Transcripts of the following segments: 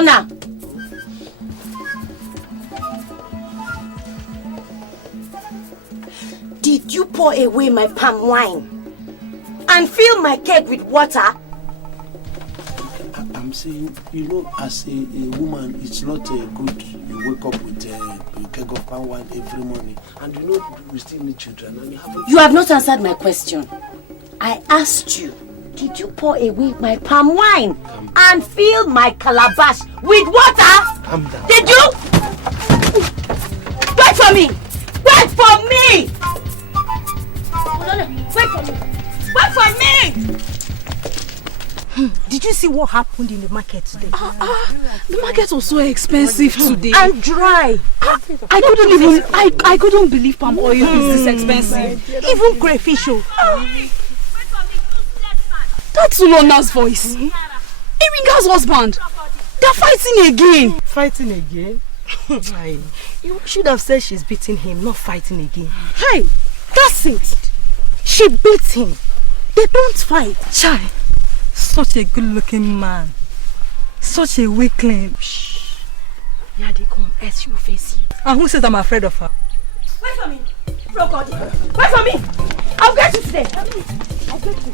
Ulona. Did you pour away my palm wine and fill my keg with water? I'm saying, you know, as a woman, it's not good you wake up with a keg of palm wine every morning. And you know, we still need children. And you have not answered my question. I asked you, did you pour away my palm wine and fill my calabash with water? Calm down. Did you? Wait for me! Wait for me! Wait for me! Wait for me! Did you see what happened in the market today? The market was so expensive today. And dry. I couldn't believe palm oil is this expensive. Even crayfish. That's Ulona's voice. Iringa's husband. They're fighting again. Fighting again? You should have said she's beating him, not fighting again. Hey, that's it. She beats him. They don't fight. Chai, such a good-looking man. Such a weakling. Shh. Yeah, they come. Else she will face you. And who says I'm afraid of her? Wait for me. Wait for me. I'll get you today. I'll get you.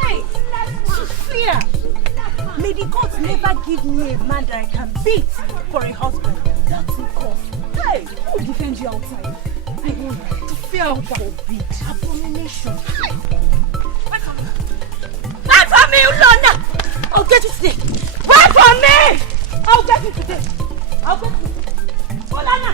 Hey, Sophia. May the gods never give me a man that I can beat for a husband. That's a cause. Hey, who will defend you outside? I won't. Sophia will forbid. Abomination. Wait for me, Ulona! I'll get you today. Wait for me! I'll get you today. I'll get you. Ulona!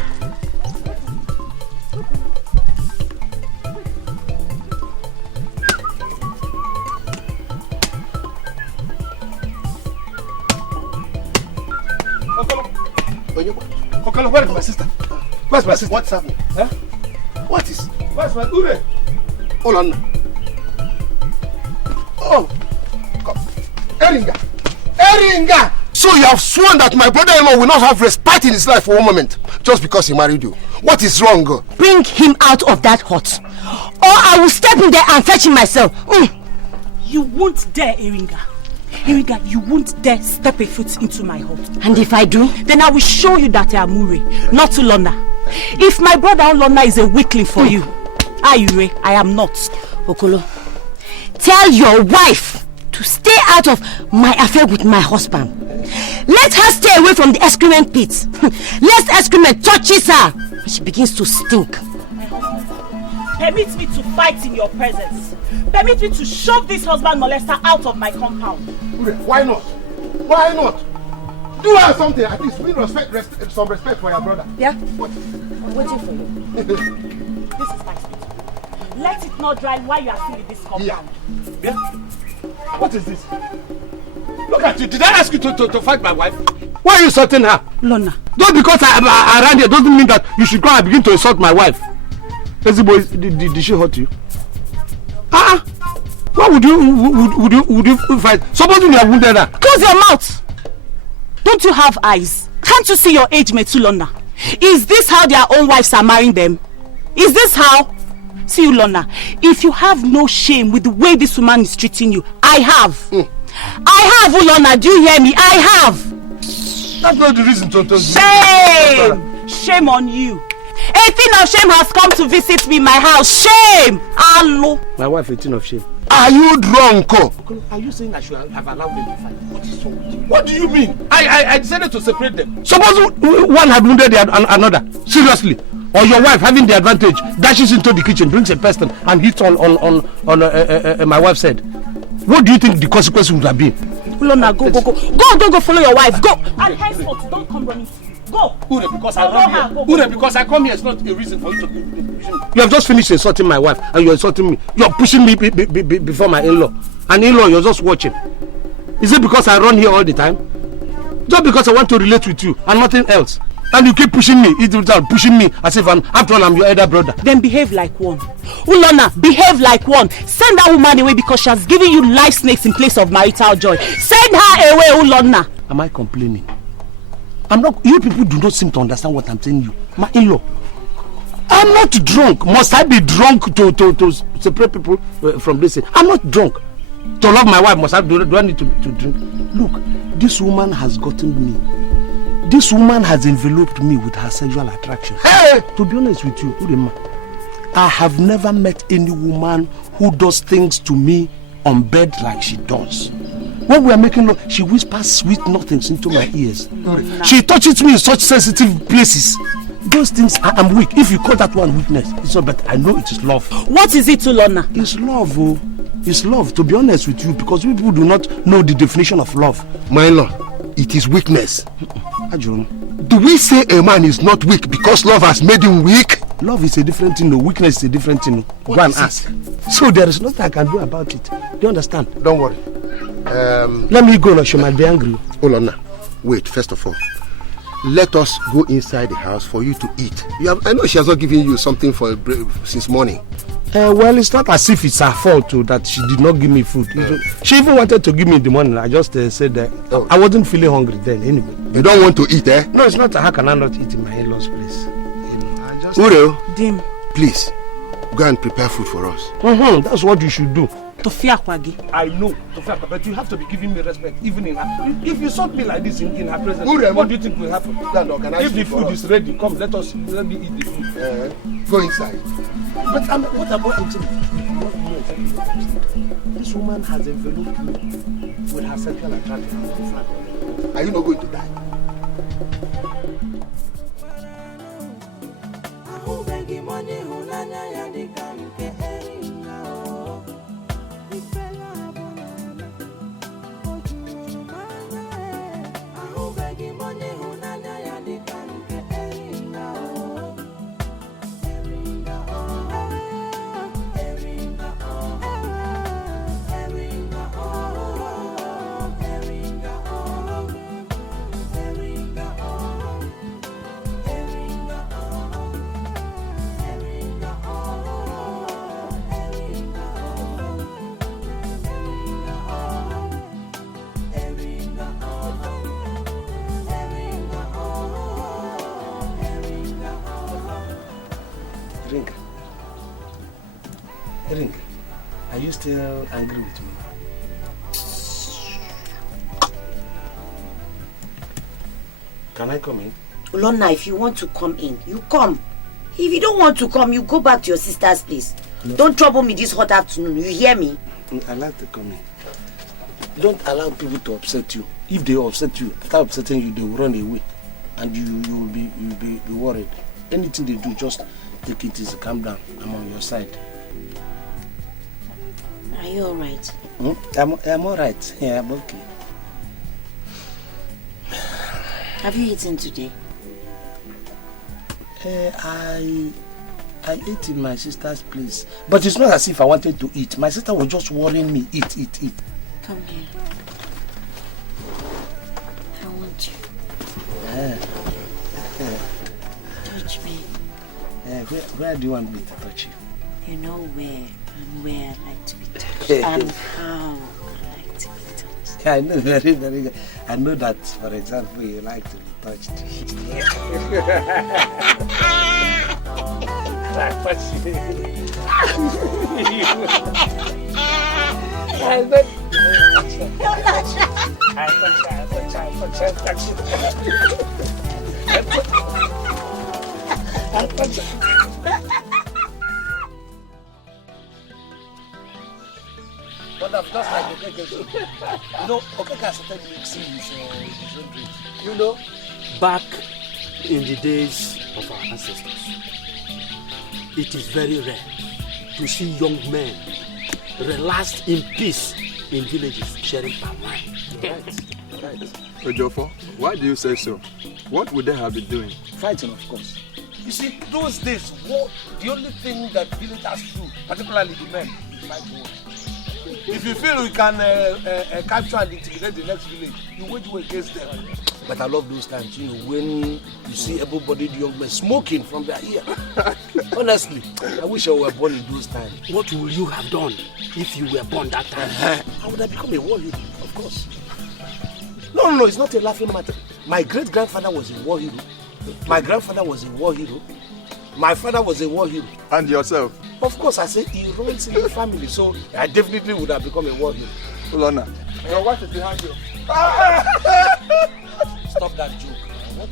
Okolo, where is my sister? Where's my sister? What's happening? Huh? What is? Where's my Ure? Hold on. Oh, come. Eringa! So you have sworn that my brother-in-law will not have respite in his life for one moment just because he married you. What is wrong? Bring him out of that hut, or I will step in there and fetch him myself. You won't dare, Eringa. Eringa, you won't dare step a foot into my hut. And if I do? Then I will show you that I am Ure, not Ulona. If my brother Ulona is a weakling for you, Ure, I am not. Okolo, tell your wife to stay out of my affair with my husband. Let her stay away from the excrement pit. Lest excrement touches her and she begins to stink. Permit me to fight in your presence. Permit me to shove this husband molester out of my compound. Why not? Why not? Do her something, at least bring some respect for your brother. Yeah? What? I'm waiting for you. This is my spit. Let it not dry while you are still in this compound. Yeah? What is this? Look at you. Did I ask you to fight my wife? Why are you insulting her? Lona. Just because I ran here doesn't mean that you should go and begin to insult my wife. Boy, did she hurt you? Why would you fight? Supposing you have wounded her. Close your mouth! Don't you have eyes? Can't you see your age mate, Lona? Is this how their own wives are marrying them? Is this how? See, Lona, if you have no shame with the way this woman is treating you, I have. I have, Ulona, do you hear me? I have. That's not the reason to Shame! Shame on you. A thing of shame has come to visit me in my house. Shame! Hello. My wife, a thing of shame. Are you drunk? Are you saying I should have allowed them to fight? What is wrong with you? What do you mean? I decided to separate them. Suppose one had wounded another. Seriously. Or your wife, having the advantage, dashes into the kitchen, brings a pestle and hits on my wife's head. What do you think the consequence would have been? Ulona, go follow your wife. Go. And henceforth, don't come running. Go. Ure, because I come here. Ure, because I come here is not a reason for you to push me. You have just finished insulting my wife and you're insulting me. You're pushing me before my in-law. And in-law, you're just watching. Is it because I run here all the time? Just because I want to relate with you and nothing else. And you keep pushing me, pushing me as if after all I'm your elder brother. Then behave like one. Ulona, behave like one. Send that woman away because she has given you life snakes in place of marital joy. Send her away, Ulona. Am I complaining? I'm not. You people do not seem to understand what I'm telling you. My in-law. I'm not drunk. Must I be drunk to separate people from this? I'm not drunk. To love my wife, do I need to drink? Look, this woman has gotten me. This woman has enveloped me with her sexual attraction. Hey! To be honest with you, Urema, I have never met any woman who does things to me on bed like she does. When we are making love, she whispers sweet nothings into my ears. She touches me in such sensitive places. Those things, I am weak. If you call that one weakness, it's not, but I know it is love. What is it, Tulona? It's love, oh. It's love, to be honest with you, because people do not know the definition of love. My lord, it is weakness. Ajun, do we say a man is not weak because love has made him weak? love is a different thing, no. Weakness is a different thing. Go and ask. So there is nothing I can do about it. Do you understand? Don't worry. Let me go, she might be angry. Hold on now. Wait, first of all, let us go inside the house for you to eat. I know she has not given you something for since morning. Well, it's not as if it's her fault too, that she did not give me food. She even wanted to give me in the morning. I just said that I wasn't feeling hungry then anyway. You don't want to eat, eh? No, it's not. How can I not eat in my in-laws' place? Uro, Dim, please, go and prepare food for us. That's what you should do. Tofia Kwagi. I know, Tofia, but you have to be giving me respect, even in her. If you sought me like this in her presence, what do you think will happen? If the food is ready, come, let me eat the food. Go inside. But what about intimacy? This woman has enveloped me with her sexual attraction. Are you not going to die? Ring, are you still angry with me? Can I come in? Ulonna, if you want to come in, you come. If you don't want to come, you go back to your sister's place. No. Don't trouble me this hot afternoon, you hear me? I like to come in. Don't allow people to upset you. If they upset you, after upsetting you, they will run away. And you will be worried. Anything they do, just take it easy, calm down. I'm on your side. Are you alright? I'm alright. Yeah, I'm okay. Have you eaten today? I ate in my sister's place. But it's not as if I wanted to eat. My sister was just worrying me. Eat. Come here. I want you. Touch me. Where do you want me to touch you? You know where and where I like to be touched. And how I like to be touched. Yeah, I know very, very good. I know that, for example, you like to be touched. But I've just like Okeke. You know, Okeke started mixing his own drink. You know, back in the days of our ancestors, it is very rare to see young men relaxed in peace in villages sharing palm wine. Right. Ojofo, why do you say so? What would they have been doing? Fighting, of course. You see, those days, the only thing that villagers do, particularly the men, is fight war. If you feel you can capture and intimidate the next village, you wage war against them. But I love those times, you know, when you see able-bodied young men smoking from their ear. Honestly, I wish I were born in those times. What would you have done if you were born that time? I would have become a war hero, of course. No, it's not a laughing matter. My great-grandfather was a war hero. My grandfather was a war hero. My father was a war hero. And yourself? Of course, I say he runs in the family, so I definitely would have become a war hero. Ulona, your wife is behind you. Stop that joke.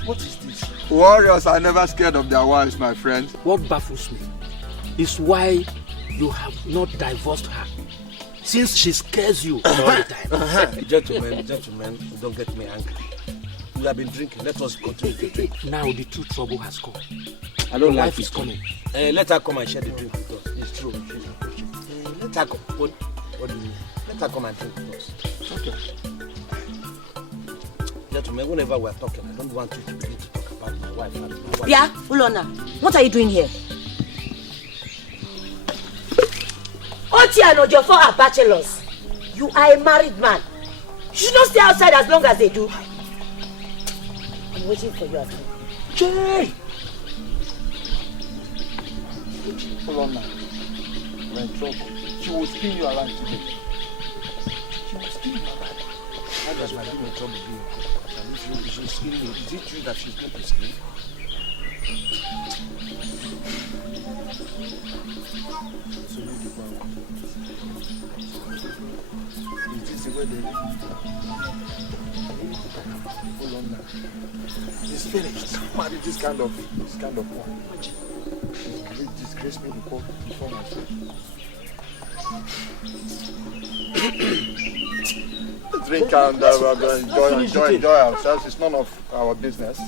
What is this? Warriors are never scared of their wives, my friend. What baffles me is why you have not divorced her, since she scares you all the time. Gentlemen, don't get me angry. We have been drinking. Let us continue to drink. Now the true trouble has come. I don't Your like wife is coming. Let her come and share the drink with us. It's true. Let her come. What do you mean? Let her come and drink with us. Okay. Gentlemen, whenever we're talking, I don't want you to begin to talk about my wife and my wife. Yeah, Ulona, what are you doing here? Oti and Ojofo are bachelors. You are a married man. You should not stay outside as long as they do. I'm waiting for you at home. Jay! Ulona, we're in trouble. She will spin you around today. She will spin you around. How does my being in trouble be? She's skinny. Is it true that she's going to skin? So you keep on. Is this the way they live? Hold on now. It's finished. Marry this kind of one. It disgrace me before myself. Drink and enjoy ourselves. It's none of our business.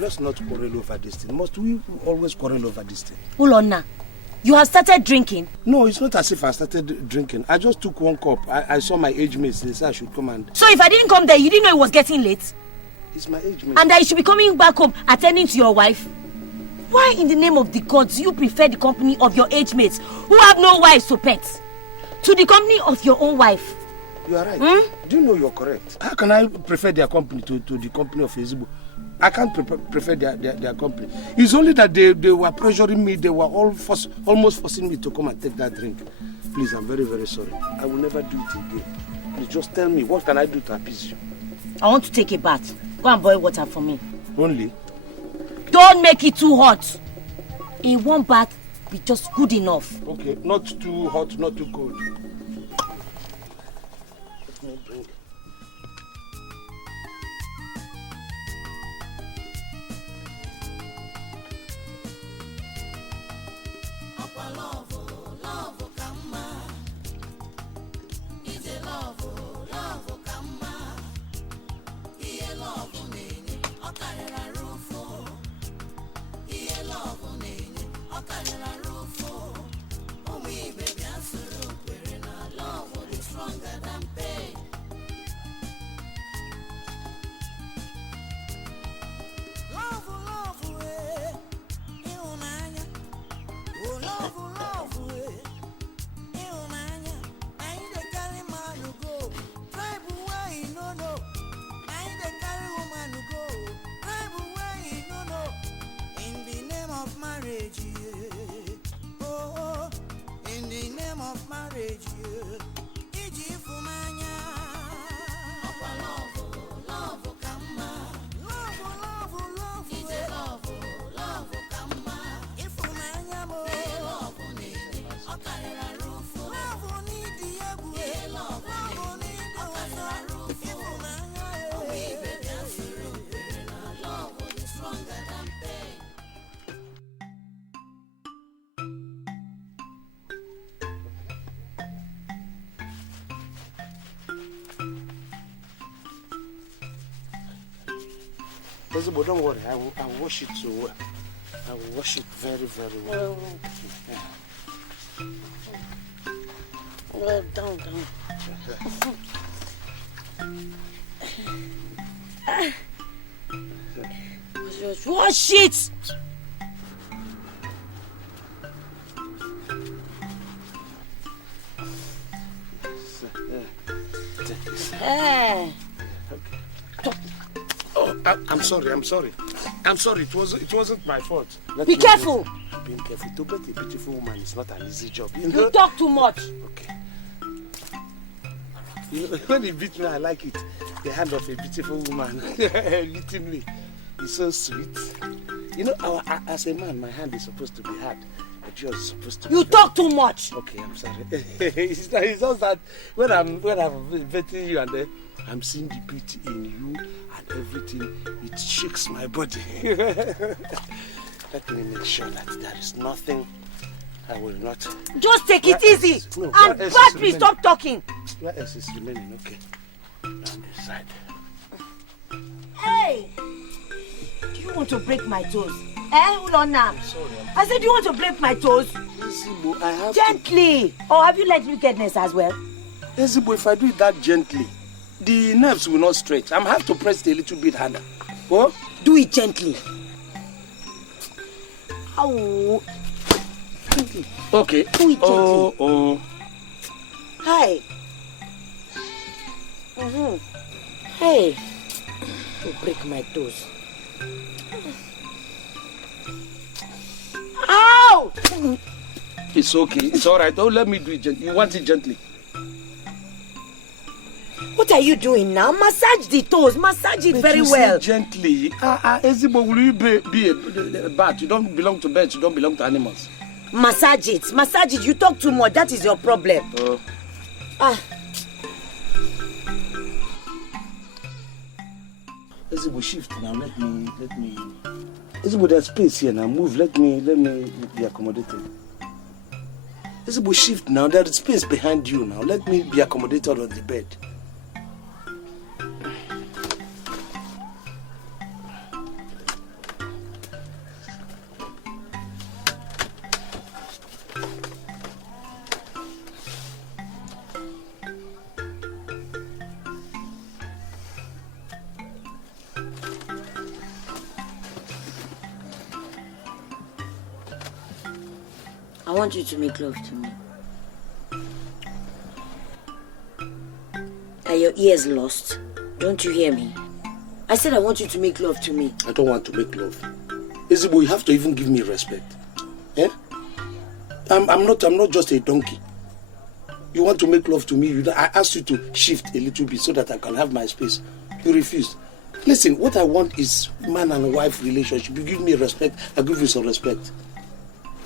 Let's not quarrel over this thing. Must we always quarrel over this thing? Ulona, you have started drinking? No, it's not as if I started drinking. I just took one cup. I saw my age mates. They said I should come and... So if I didn't come there, you didn't know it was getting late? It's my age mate. And that you should be coming back home attending to your wife? Why in the name of the gods you prefer the company of your age mates who have no wives to pet to the company of your own wife? You are right. Do you know you're correct? How can I prefer their company to the company of Ebube? I can't prefer their company. It's only that they were pressuring me. They were almost forcing me to come and take that drink. Please, I'm very, very sorry. I will never do it again. Please just tell me, what can I do to appease you? I want to take a bath. Go and boil water for me. Only? Don't make it too hot. In one bath, be just good enough. Okay, not too hot, not too cold. Let me bring. But don't worry, I will wash it so well. I will wash it very, very well. Well, down. Wash it! I'm sorry. I'm sorry, it wasn't my fault. Be careful. I'm being careful. To get a beautiful woman is not an easy job. You talk too much. Okay. You know, when he beat me, I like it. The hand of a beautiful woman beating me. It's so sweet. You know, as a man, my hand is supposed to be hard. But yours is supposed to be You talk too much. Okay, I'm sorry. It's just that when I'm vetting you and then I'm seeing the beauty in you and everything, it shakes my body. Let me make sure that there is nothing I will not. Just take it easy. No, and but please stop talking. Where else is remaining? Okay. Down this side. Hey! Do you want to break my toes? Hold on now. Sorry. I said, do you want to break my toes? Ezigbo, I have Gently. to. Or have you learned wickedness as well? Ezigbo, if I do it that gently, the nerves will not stretch. I'm have to press it a little bit harder. Oh? Do it gently. Oh. Gently. Okay. Do it gently. Oh. Hi. Hey. To break my toes. Ow! It's okay. It's all right. Don't let me do it gently. You want it gently? What are you doing now? Massage the toes. Massage it very well. Gently. Ezigbo, will you be a bat? You don't belong to birds. You don't belong to animals. Massage it. Massage it. You talk too much. That is your problem. Ezigbo, shift now. Let me. Ezigbo, there's space here now. Move. Let me be accommodated. Ezigbo, shift now. There is space behind you now. Let me be accommodated on the bed. I want you to make love to me. Are your ears lost? Don't you hear me? I said I want you to make love to me. I don't want to make love. Ezigbo, you have to even give me respect. Eh? I'm not just a donkey. You want to make love to me? I asked you to shift a little bit so that I can have my space. You refused. Listen, what I want is man and wife relationship. You give me respect, I give you some respect.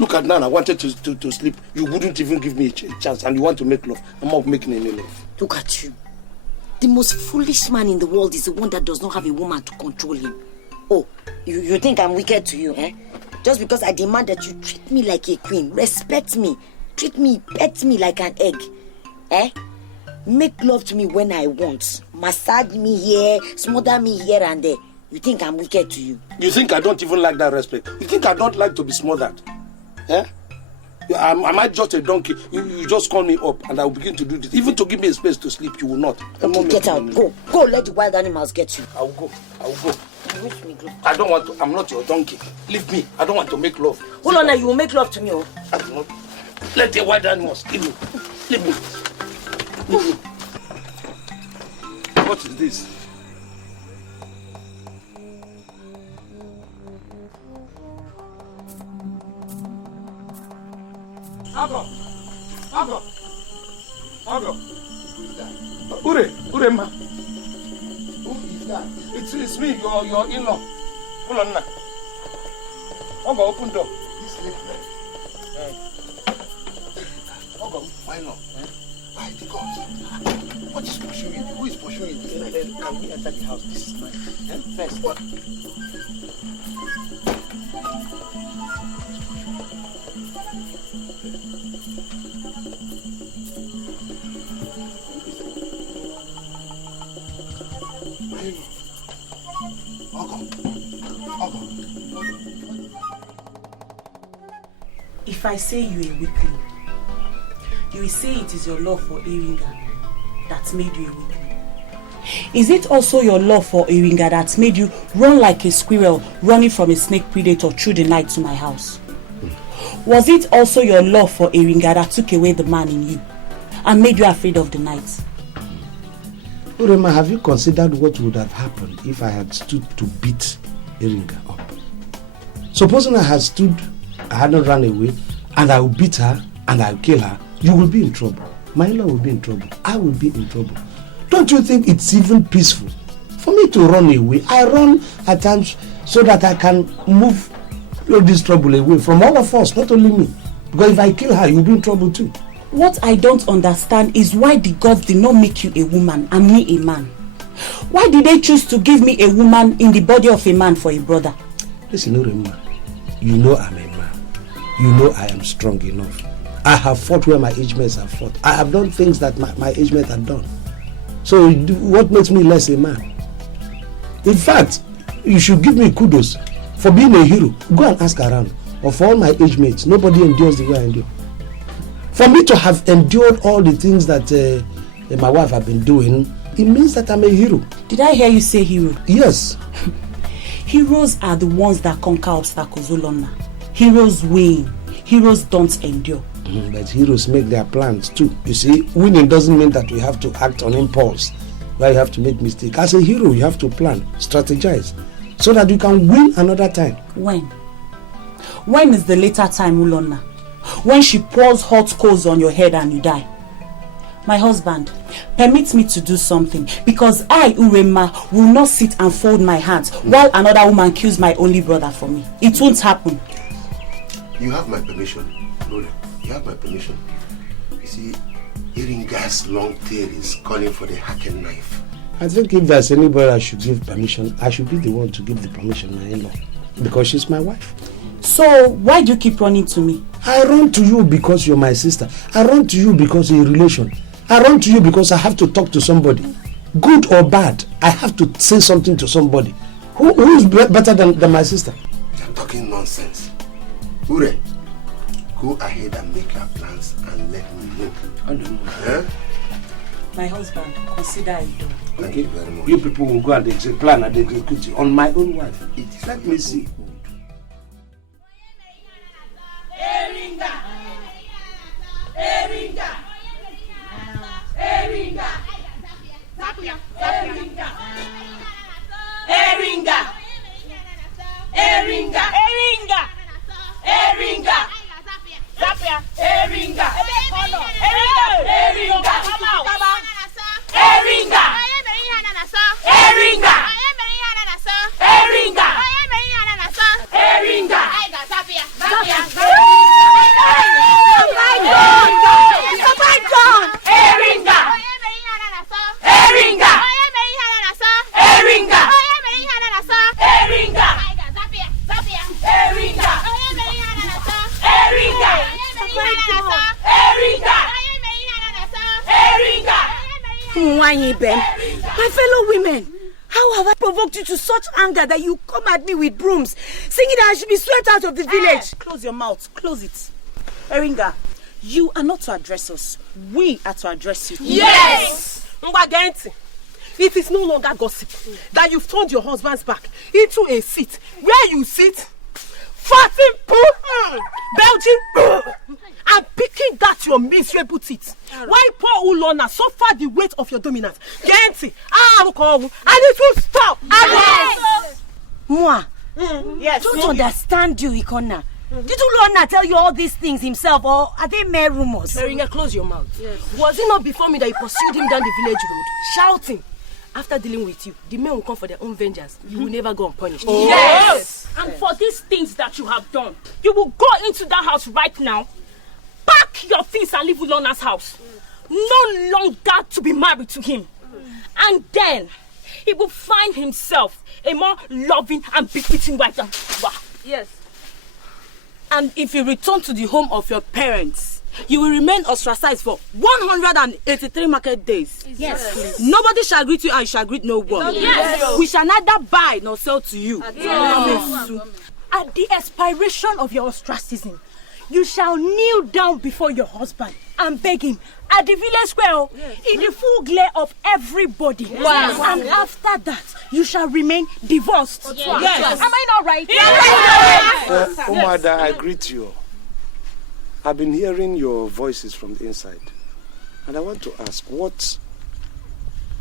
Look at now, I wanted to sleep. You wouldn't even give me a chance, and you want to make love. I'm not making any love. Look at you. The most foolish man in the world is the one that does not have a woman to control him. Oh, you think I'm wicked to you, eh? Just because I demand that you treat me like a queen, respect me, treat me, pet me like an egg, eh? Make love to me when I want. Massage me here, smother me here and there. You think I'm wicked to you? You think I don't even like that respect? You think I don't like to be smothered? Eh? Am I just a donkey? You just call me up and I will begin to do this. Even to give me a space to sleep, you will not. Okay, get out. Go, let the wild animals get you. I will go. You wish me good. I don't want to. I'm not your donkey. Leave me. I don't want to make love. Hold on now, you will make love to me, oh. I do not. Let the wild animals leave me. Leave me. What is this? Ago. Ure ma. Who is that? It's me, your in-law. Hold on now. Ogo, open door. This lady. Ogo, Why not? Why the God? What is pursuing you? Who is pursuing you? Can we enter the house? This is mine. First. What? If I say you a weakling, you will say it is your love for Eringa that made you a weakling. Is it also your love for Eringa that made you run like a squirrel running from a snake predator through the night to my house? Was it also your love for Eringa that took away the man in you and made you afraid of the night? Urema, have you considered what would have happened if I had stood to beat Eringa up? Supposing I hadn't run away, and I will beat her, and I'll kill her, you will be in trouble. My in-law will be in trouble. I will be in trouble. Don't you think it's even peaceful for me to run away? I run at times so that I can move all this trouble away from all of us, not only me. Because if I kill her, you'll be in trouble too. What I don't understand is why the gods did not make you a woman and me a man. Why did they choose to give me a woman in the body of a man for a brother? Listen, Urema, you know I'm a man. You know I am strong enough. I have fought where my age mates have fought. I have done things that my age mates have done. So what makes me less a man? In fact, you should give me kudos for being a hero. Go and ask around. Of all my age mates, nobody endures the way I endure. For me to have endured all the things that my wife have been doing, it means that I'm a hero. Did I hear you say hero? Yes. Heroes are the ones that conquer obstacles, Olona. Heroes win. Heroes don't endure. But heroes make their plans too. You see, winning doesn't mean that we have to act on impulse, where you have to make mistakes. As a hero, you have to plan, strategize, so that you can win another time. When? When is the later time, Ulona? When she pours hot coals on your head and you die? My husband, permit me to do something, because I, Urema, will not sit and fold my hands while another woman kills my only brother for me. It won't happen. You have my permission, Lola. You have my permission. You see, Iringa's long tail is calling for the hacking knife. I think if there's anybody I should give permission, I should be the one to give the permission, my in-law, because she's my wife. So, why do you keep running to me? I run to you because you're my sister. I run to you because you're a relation. I run to you because I have to talk to somebody. Good or bad, I have to say something to somebody. Who is better than my sister? You're talking nonsense. Ure, go ahead and make your plans and let me know. I don't know. Huh? My husband, consider it done. Thank you very much. You people will go and plan and execute it on my own wife. Let me see. Eringa! Eringa! Eringa! Eringa! Eringa! Eringa! Eringa! Eringa! Zapia! Eringa! Eringa! Eringa! Eringa! Eringa! Eringa! Eringa! Zapia! Zapia! My fellow women, how have I provoked you to such anger that you come at me with brooms, singing that I should be swept out of the village? Close your mouth. Close it. Eringa, you are not to address us. We are to address you. Yes! Nwagbo, it is no longer gossip that you've turned your husband's back into a seat where you sit, farting, belching, and picking that your miserable teeth. Why poor Ulona suffer the weight of your dominance? Genti, and it will stop. Yes. Moi, yes. Don't understand you, Ikona. Did Ulona tell you all these things himself, or are they mere rumors? Eringa, close your mouth. Yes. Was it not before me that you pursued him down the village road, shouting? After dealing with you, the men will come for their own vengeance. You will never go unpunished. Oh. Yes! And for these things that you have done, you will go into that house right now, pack your things and leave Ulona's house. No longer to be married to him. And then, he will find himself a more loving and befitting wife than Bah. Yes. And if you return to the home of your parents, you will remain ostracized for 183 market days. Yes. Nobody shall greet you and you shall greet no one. Yes. We shall neither buy nor sell to you. Yes. At the expiration of your ostracism, you shall kneel down before your husband and beg him at the village square in the full glare of everybody. Yes. And after that, you shall remain divorced. Yes. Am I not right? Yes. Umada, I greet you. I've been hearing your voices from the inside. And I want to ask, what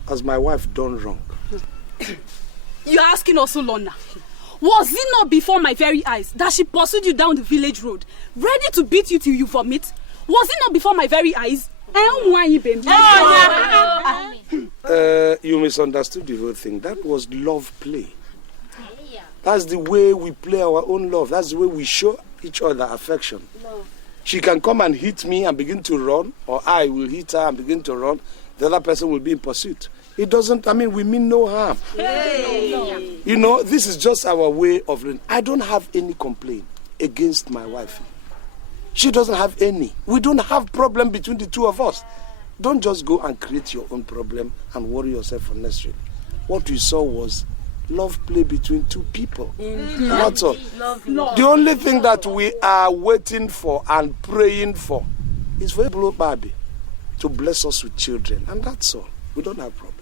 has my wife done wrong? You're asking us, Ulona. Was it not before my very eyes that she pursued you down the village road, ready to beat you till you vomit? Was it not before my very eyes? You misunderstood the whole thing. That was love play. That's the way we play our own love. That's the way we show each other affection. She can come and hit me and begin to run, or I will hit her and begin to run. The other person will be in pursuit. It doesn't, we mean no harm. You know, this is just our way of learning. I don't have any complaint against my wife. She doesn't have any. We don't have problem between the two of us. Don't just go and create your own problem and worry yourself unnecessarily. What we saw was love play between two people. That's all. The only thing that we are waiting for and praying for is for Baby to bless us with children. And that's all. We don't have problems.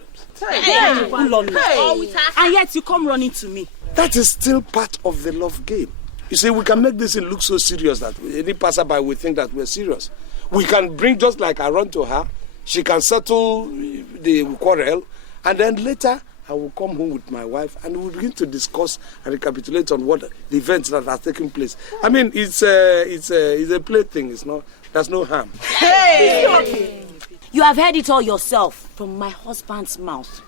And yet you come running to me. That is still part of the love game. You see, we can make this look so serious that any passerby will think that we're serious. We can bring, just like I run to her, she can settle the quarrel, and then later I will come home with my wife and we'll begin to discuss and recapitulate on what the events that are taking place. It's a play thing. There's no harm. You have heard it all yourself from my husband's mouth.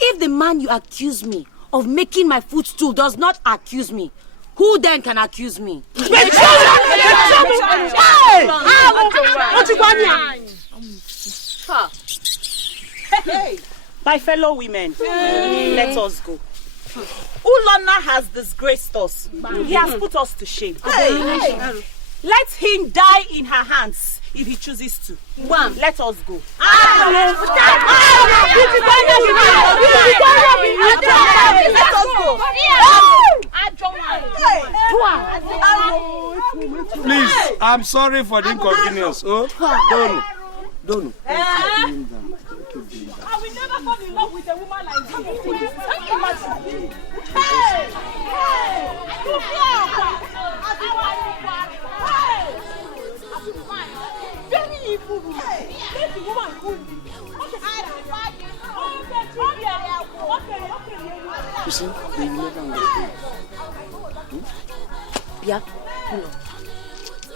If the man you accuse me of making my footstool does not accuse me, who then can accuse me? My fellow women, let us go. Ulonna has disgraced us. He has put us to shame. Let him die in her hands if he chooses to. Let us go. Please, I'm sorry for the inconvenience. Don't. I will never fall in love with a woman like you. Can you imagine? Very evil woman. Let the woman cool me. You see, they will never understand. Yeah,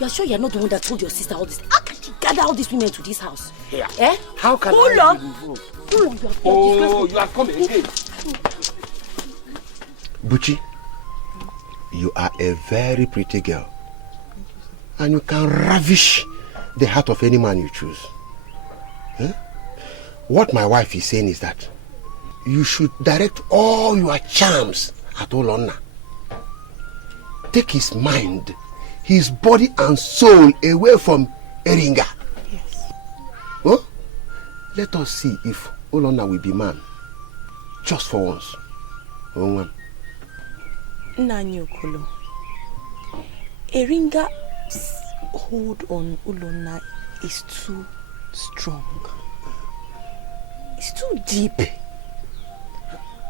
you are sure you're not the one that told your sister all this? How can she gather all these women to this house? Yeah. Eh? How can Hold I on. be involved? You are coming again. Buchi, you are a very pretty girl. And you can ravish the heart of any man you choose. What my wife is saying is that you should direct all your charms at Olonna. Take his mind, his body and soul away from Eringa. Yes. Huh? Let us see if Olonna will be man. Just for once. Nanyokolo. Eringa's hold on Olonna is too strong. It's too deep.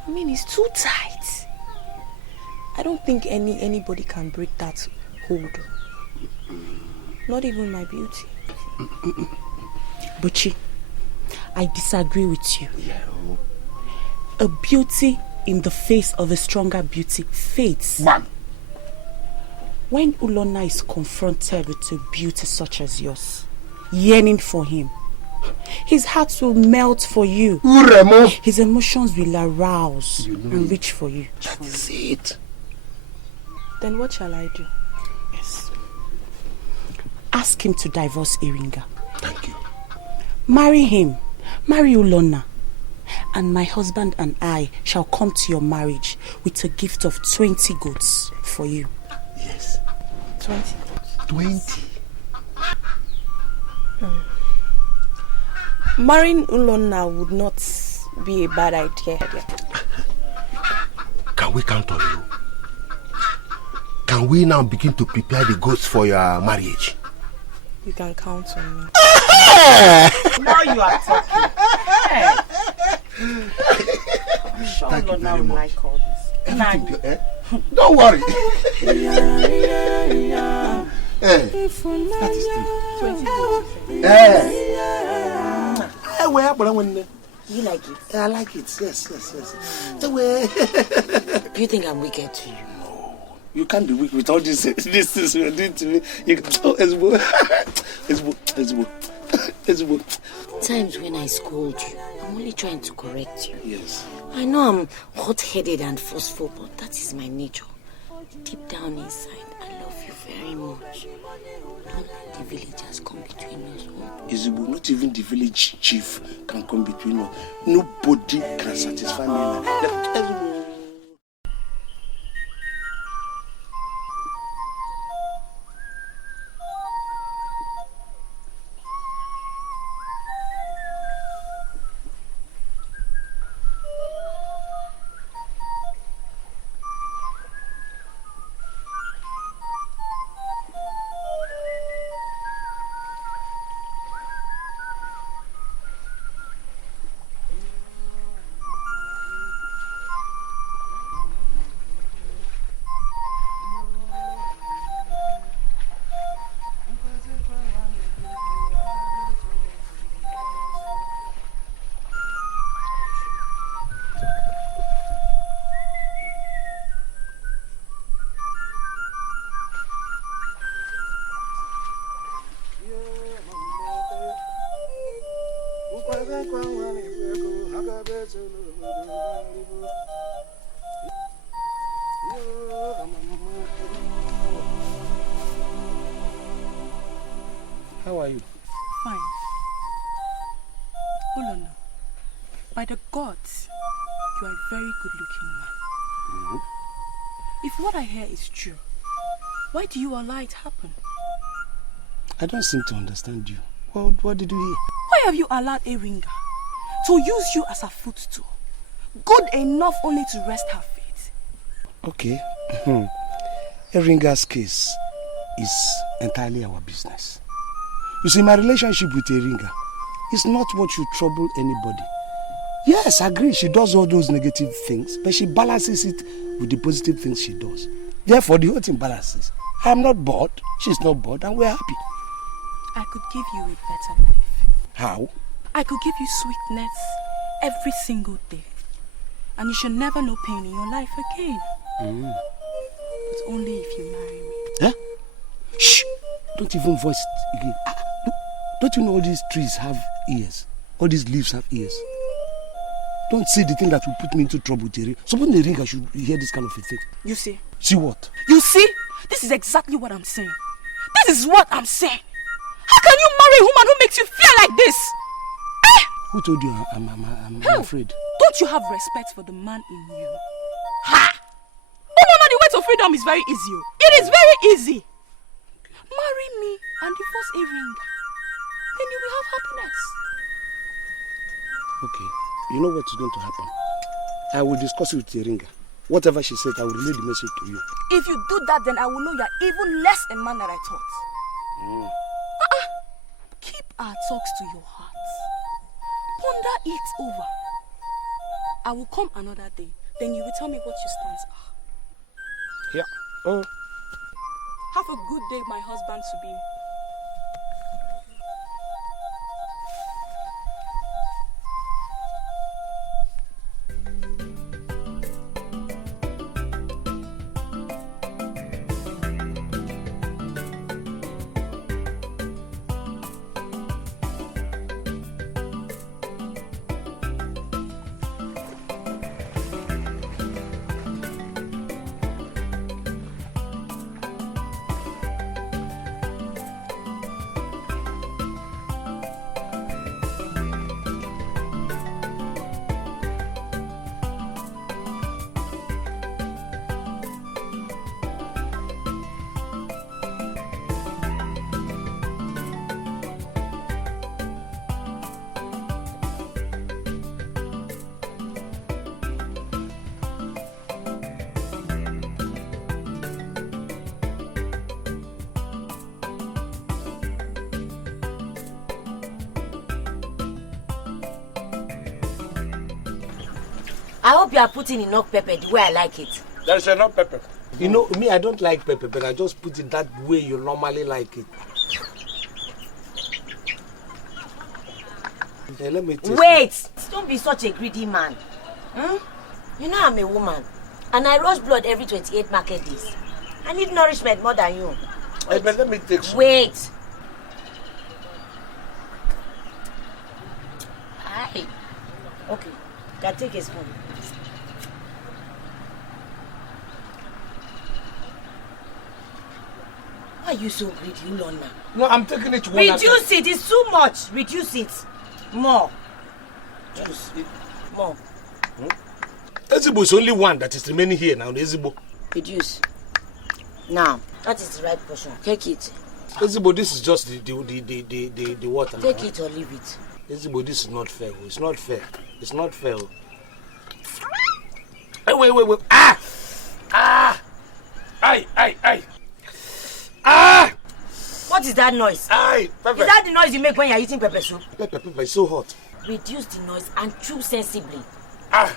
It's too tight. I don't think anybody can break that hold. Not even my beauty. Buchi, I disagree with you. A beauty in the face of a stronger beauty fades. Man. When Ulonna is confronted with a beauty such as yours, yearning for him, his heart will melt for you. His emotions will arouse and reach for you. That is it. Then what shall I do? Yes. Ask him to divorce Eringa. Thank you. Marry him. Marry Ulonna. And my husband and I shall come to your marriage with a gift of 20 goats for you. Yes. 20 goats? 20. Marrying Ulonna would not be a bad idea. Can we count on you? Can we now begin to prepare the goats for your marriage? You can count on me. Now you are talking. I'm sure Ulonna will like all this. Don't worry. That is true. 20 goats. You like it? I like it. Yes. Do you think I'm wicked to you? You can't be weak with all these things you're doing to me. Ezbo. Times when I scold you, I'm only trying to correct you. Yes. I know I'm hot-headed and forceful, but that is my nature. Deep down inside, I love you very much. Don't let the villagers come between us. Ezbo, not even the village chief can come between us. Nobody can satisfy me. Ezbo. How are you? Fine. Olona, by the gods, you are a very good-looking man. Mm-hmm. If what I hear is true, why do you allow it to happen? I don't seem to understand you. What did you hear? Why have you allowed Eringa to use you as a footstool? Good enough only to rest her feet. Okay. Eringa's case is entirely our business. You see, my relationship with Eringa is not what should trouble anybody. Yes, I agree, she does all those negative things, but she balances it with the positive things she does. Therefore, the whole thing balances. I am not bored, she's not bored, and we're happy. I could give you a better life. How? I could give you sweetness every single day. And you should never know pain in your life again. But only if you marry me. Huh? Shh! Don't even voice it again. Don't you know all these trees have ears? All these leaves have ears. Don't say the thing that will put me into trouble, Jerry. Someone in the ring, I should hear this kind of a thing. You see? See what? You see? This is exactly what I'm saying. This is what I'm saying. How can you marry a woman who makes you feel like this? Eh? Who told you I'm afraid? Don't you have respect for the man in you? Ha! Oh no, the way to freedom is very easy. It is very easy. Marry me and divorce Eringa. Then you will have happiness. Okay. You know what is going to happen? I will discuss it with Eringa. Whatever she said, I will relay the message to you. If you do that, then I will know you are even less a man than I thought. Keep our talks to your heart. Ponder it over. I will come another day. Then you will tell me what your stance are. Yeah. Oh. Have a good day, my husband to be. I hope you are putting enough pepper the way I like it. There is enough pepper. You know, me, I don't like pepper, but I just put it that way you normally like it. Okay, let me taste Wait! it. Don't be such a greedy man. You know I'm a woman. And I rush blood every 28 market days. I need nourishment more than you. Hey, but let me take some. Wait. Aye. Okay, can take a spoon. Why are you so greedy, Lona? No, I'm taking it one. Reduce it, it's too much. Reduce it. More. Reduce it. More. Ezebo is only one that is remaining here now. Ezebo. Reduce. Now, that is the right portion. Take it. Ezebo, this is just the water. Take it or leave it. Ezebo, this is not fair. It's not fair. It's not fair. Hey, wait. Ah! Aye. Ah! What is that noise? Aye, pepper. Is that the noise you make when you're eating pepper soup? Pepper, it's so hot. Reduce the noise and chew sensibly. Ah!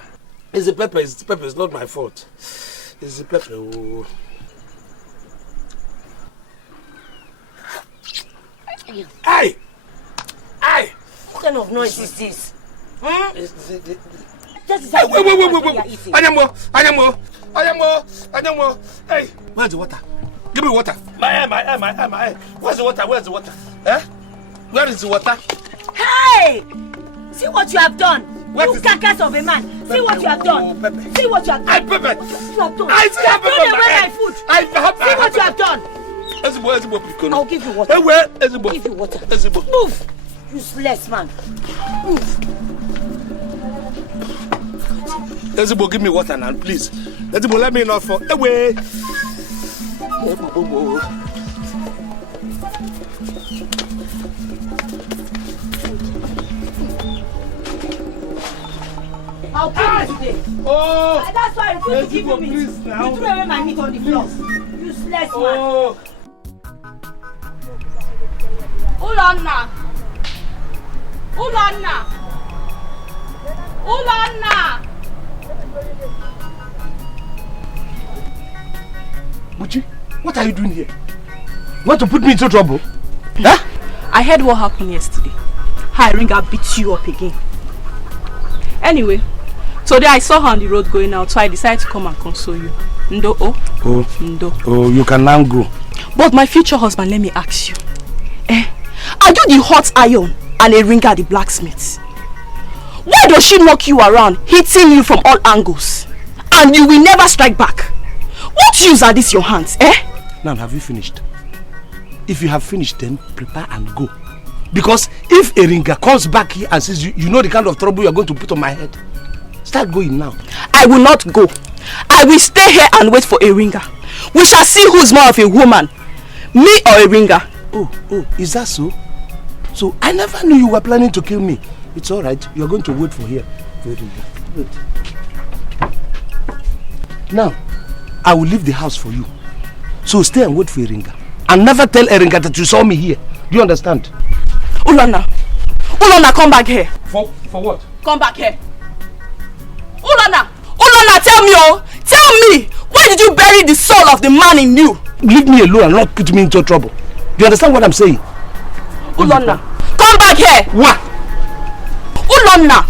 It's the pepper. It's the pepper. It's not my fault. It's the pepper. Oh. Aye! What kind of noise is this? Hmm? That is hey, wait. Anyamo. Hey, where's the water? Give me water. My eye. Where's the water? Eh? Where is the water? Hey! See what you have done. You carcass of a man. See what you have done. See what you have done. Pepper. You have done. I see Throw away my food. See what you have done. Ezebo, I'll give you water. Hey, where? Ezebo. Give you water. Ezebo. Move. Useless man. Move. Ezebo, give me water now, please. Ezebo, let me not fall. Away. I'll kill you today. Oh! That's why I refuse to give you meat. Please, now. You threw away my meat on the floor. Useless man. Ulonna. Buchi, what are you doing here? You want to put me into trouble? Huh? I heard what happened yesterday. How Iringa beat you up again. Anyway, today I saw her on the road going out, so I decided to come and console you. Ndo. Oh, you can now go. But my future husband, let me ask you. Are you the hot iron and Iringa the blacksmith? Why does she knock you around, hitting you from all angles? And you will never strike back? What use are these your hands, Now, have you finished? If you have finished, then prepare and go. Because if Iringa comes back here and says, you know the kind of trouble you are going to put on my head, start going now. I will not go. I will stay here and wait for Iringa. We shall see who is more of a woman, me or Iringa. Oh, is that so? So I never knew you were planning to kill me. It's all right. You are going to wait for here. Wait. Now, I will leave the house for you. So stay and wait for Iringa. And never tell Iringa that you saw me here. Do you understand? Ulonna, come back here. For what? Come back here. Ulonna, tell me, why did you bury the soul of the man in you? Leave me alone and not put me into trouble. Do you understand what I'm saying? Ulonna, come back here. What? Ulonna,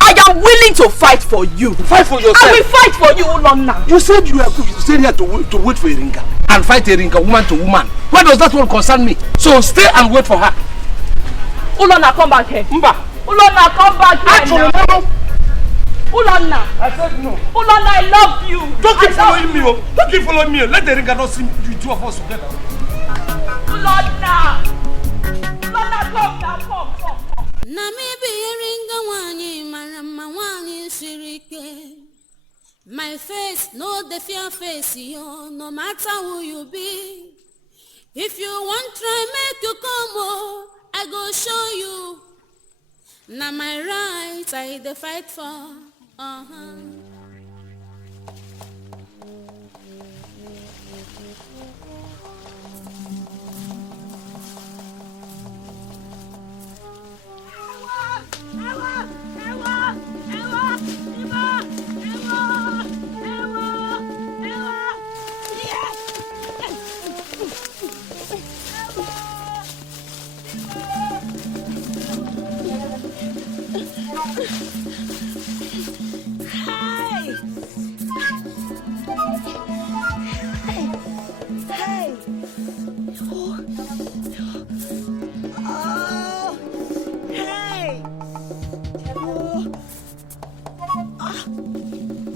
I am willing to fight for you. Fight for yourself. I will fight for you, Ulonna. You said you stayed here to wait for Iringa and fight Iringa woman to woman. Why does that one concern me? So stay and wait for her. Ulonna, come back here. Mba. Ulonna, come back here. Actually, Ulonna. I said no. Ulonna, I love you. Don't keep following me. Don't keep following me. Let the Iringa not see the two of us together. Ulonna, come now, come. Namibi Iringa wani marama wani sirike. My face, no the fear face yo. No matter who you be. If you want try make you come oh, I go show you. Now my rights I the fight for.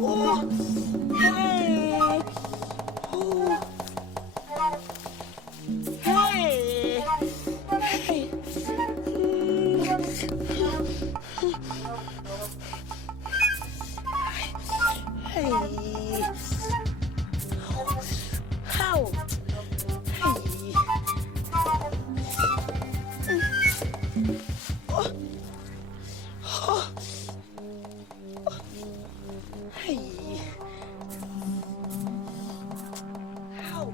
Oh. Hey. Oh. Hey. Hey. Hey. How? Hey. Oh. Oh. Hey. How?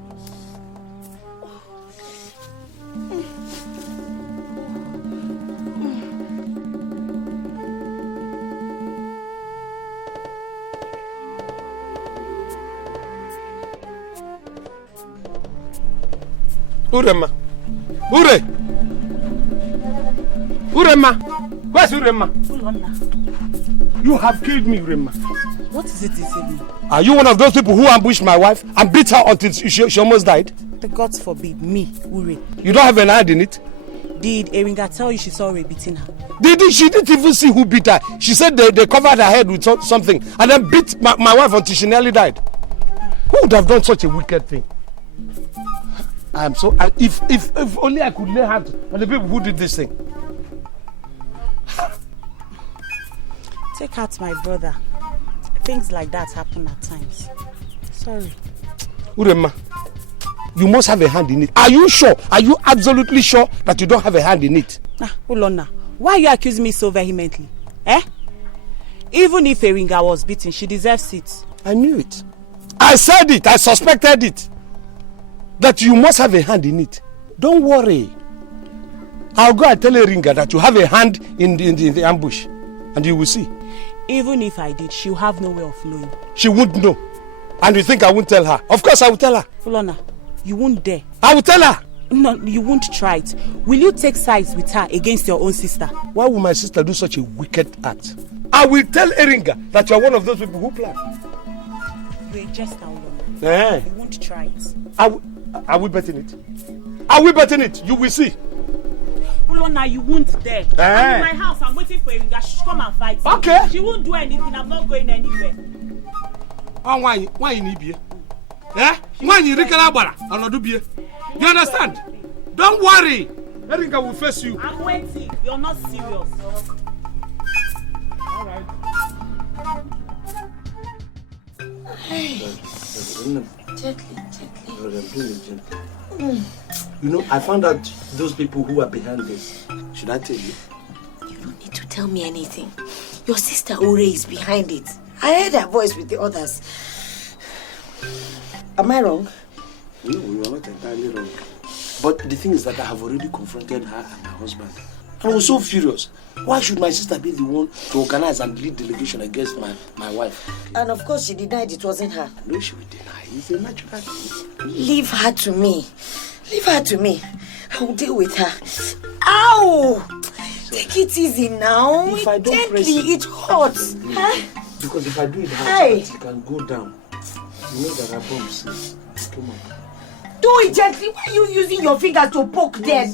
Urema. Ure! Urema! Where's Urema? You have killed me, Urema. What is it this evening? Are you one of those people who ambushed my wife and beat her until she almost died? The gods forbid, me, Ure. You don't have an hand in it? Did Eringa tell you she saw Ure beating her? She didn't even see who beat her. She said they covered her head with something and then beat my wife until she nearly died. Who would have done such a wicked thing? I'm so... If only I could lay hands on the people who did this thing. Take out my brother. Things like that happen at times. Sorry. Urema, you must have a hand in it. Are you sure? Are you absolutely sure that you don't have a hand in it? Ulona, why are you accusing me so vehemently? Eh? Even if Eringa was beaten, she deserves it. I knew it. I said it. I suspected it. That you must have a hand in it. Don't worry. I'll go and tell Eringa that you have a hand in the ambush. And you will see. Even if I did, she'll have no way of knowing. She won't know. And you think I won't tell her? Of course I will tell her. Ulona, you won't dare. I will tell her. No, you won't try it. Will you take sides with her against your own sister? Why would my sister do such a wicked act? I will tell Eringa that you are one of those people who plan. You're a jester, Ulona. Eh. You won't try it. Are we betting it? Are we betting it? You will see. Ulona, you won't dare. I'm in my house. I'm waiting for Eringa. She should come and fight. Okay. She won't do anything. I'm not going anywhere. Oh, why you need beer? Eh? Why you recover bara? I'll not do beer. You understand? Don't worry. Eringa will face you. I'm waiting. You're not serious. All right. Hey. Gently. You know, I found out those people who are behind this. Should I tell you? You don't need to tell me anything. Your sister Ore is behind it. I heard her voice with the others. Am I wrong? No, you are not entirely wrong. But the thing is that I have already confronted her and her husband. I was so furious. Why should my sister be the one to organize and lead delegation against my wife? And of course she denied it wasn't her. No, she will deny. It's a natural thing. Leave her to me. Leave her to me. I will deal with her. Ow! Take it easy now. If I don't gently, press it hurts. Huh? Because if I do it hard, Hey. it can go down. You know there are bombs. Come on. Do it gently. Why are you using your fingers to poke them?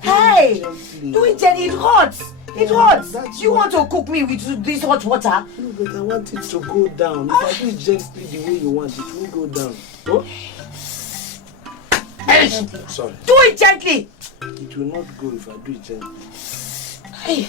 Hey! Do it gently. It hurts. It hurts. You want to cook me with this hot water? No, but I want it to go down. If I do it gently the way you want, it will go down. Oh? Sorry. Do it gently. It will not go if I do it gently. Hey.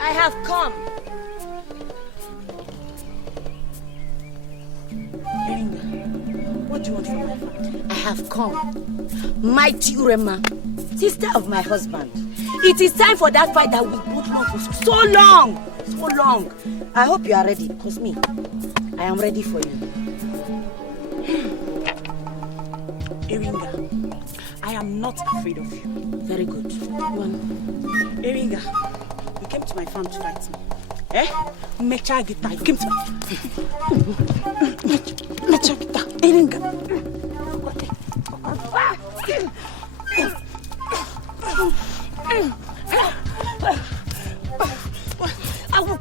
I have come. Eringa, what do you want from my family? I have come. Mighty Urema, sister of my husband. It is time for that fight that we both long for so long. I hope you are ready, because me, I am ready for you. Eringa, I am not afraid of you. Very good. One. Eringa, you came to my farm to fight me. Eh? Mecha guitar. You came to my... Mecha guitar. Eringa. I will...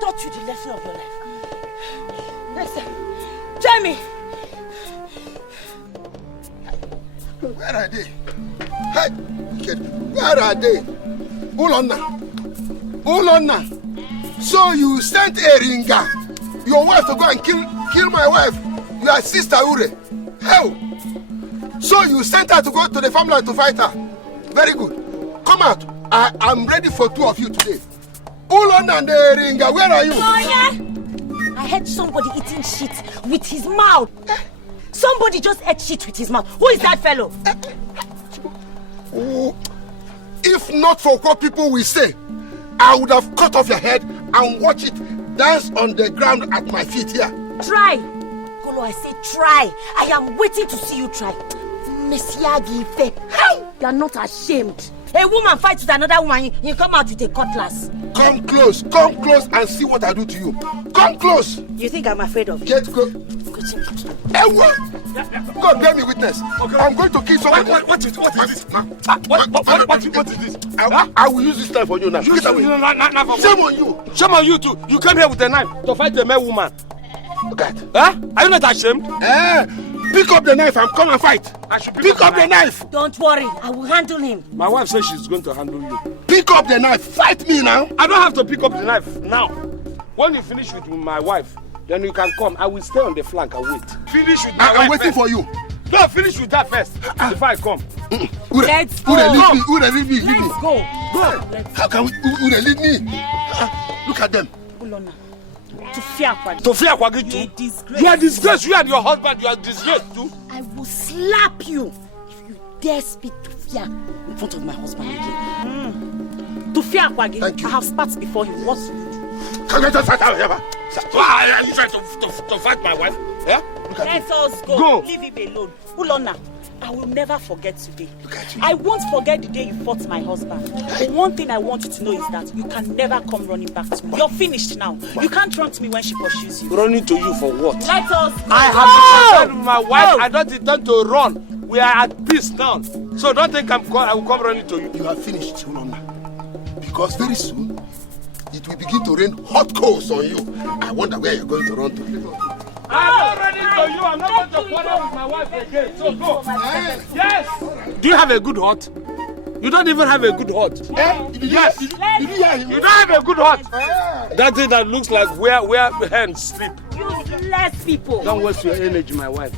taught you the lesson of your life. Next time, try me. Where are they? Hey, kid, where are they? Ulonna. So you sent Eringa, your wife, to go and kill my wife, your sister Ure. Hell. So you sent her to go to the farmland to fight her. Very good. Come out. I'm ready for two of you today. Ulonna and Eringa, where are you? Oh yeah. I heard somebody eating shit with his mouth. Somebody just ate shit with his mouth. Who is that fellow? Oh, if not for what people will say, I would have cut off your head and watch it dance on the ground at my feet here. Try. Kolo, I say try. I am waiting to see you try. Messiagi, you are not ashamed. A woman fights with another woman, you come out with a cutlass. Come close and see what I do to you. Come close. You think I'm afraid of you? Get close. God bear me witness. Okay. I'm going to kill somebody. What is this? What is this? I will use this knife for you now. Get away. Shame on you. Shame on you too. You came here with a knife to fight a mere woman. Look at. Huh? Are you not ashamed? Pick up the knife and come and fight. I should pick up the knife. Don't worry, I will handle him. My wife says she's going to handle you. Pick up the knife. Fight me now. I don't have to pick up the knife now. When you finish with my wife, then you can come. I will stay on the flank and wait. Finish with my wife. I'm waiting for you. No, finish with that first before I come. Let's go. Leave me. Let's go. How can we? Leave me. Look at them. To fear Kwagi too. You are disgraced. You and your husband, you are disgraced too. I will slap you if you dare speak to fear in front of my husband again. To fear Kwagi. Thank you. I have spat before him. What's Can you just are you trying to fight my wife? Yeah? Let us go. Leave him alone. Ulonna, I will never forget today. Look at you. I won't forget the day you fought my husband. The one thing I want you to know is that you can never come running back to me. You're finished now. You can't run to me when she pursues you. Running to you for what? Let us go. I have decided with my wife. I don't intend to run. We are at peace now. So don't think I will come running to you. You are finished, Ulonna. Because very soon, it will begin to rain hot coals on you. I wonder where you're going to run to. I'm not running to you. I'm not going to quarrel with my wife again. So go. Yes. Do you have a good heart? You don't even have a good heart. Yes. Did you hear him? You don't have a good heart. That thing that looks like where hens sleep. Useless people. Don't waste your energy, my wife.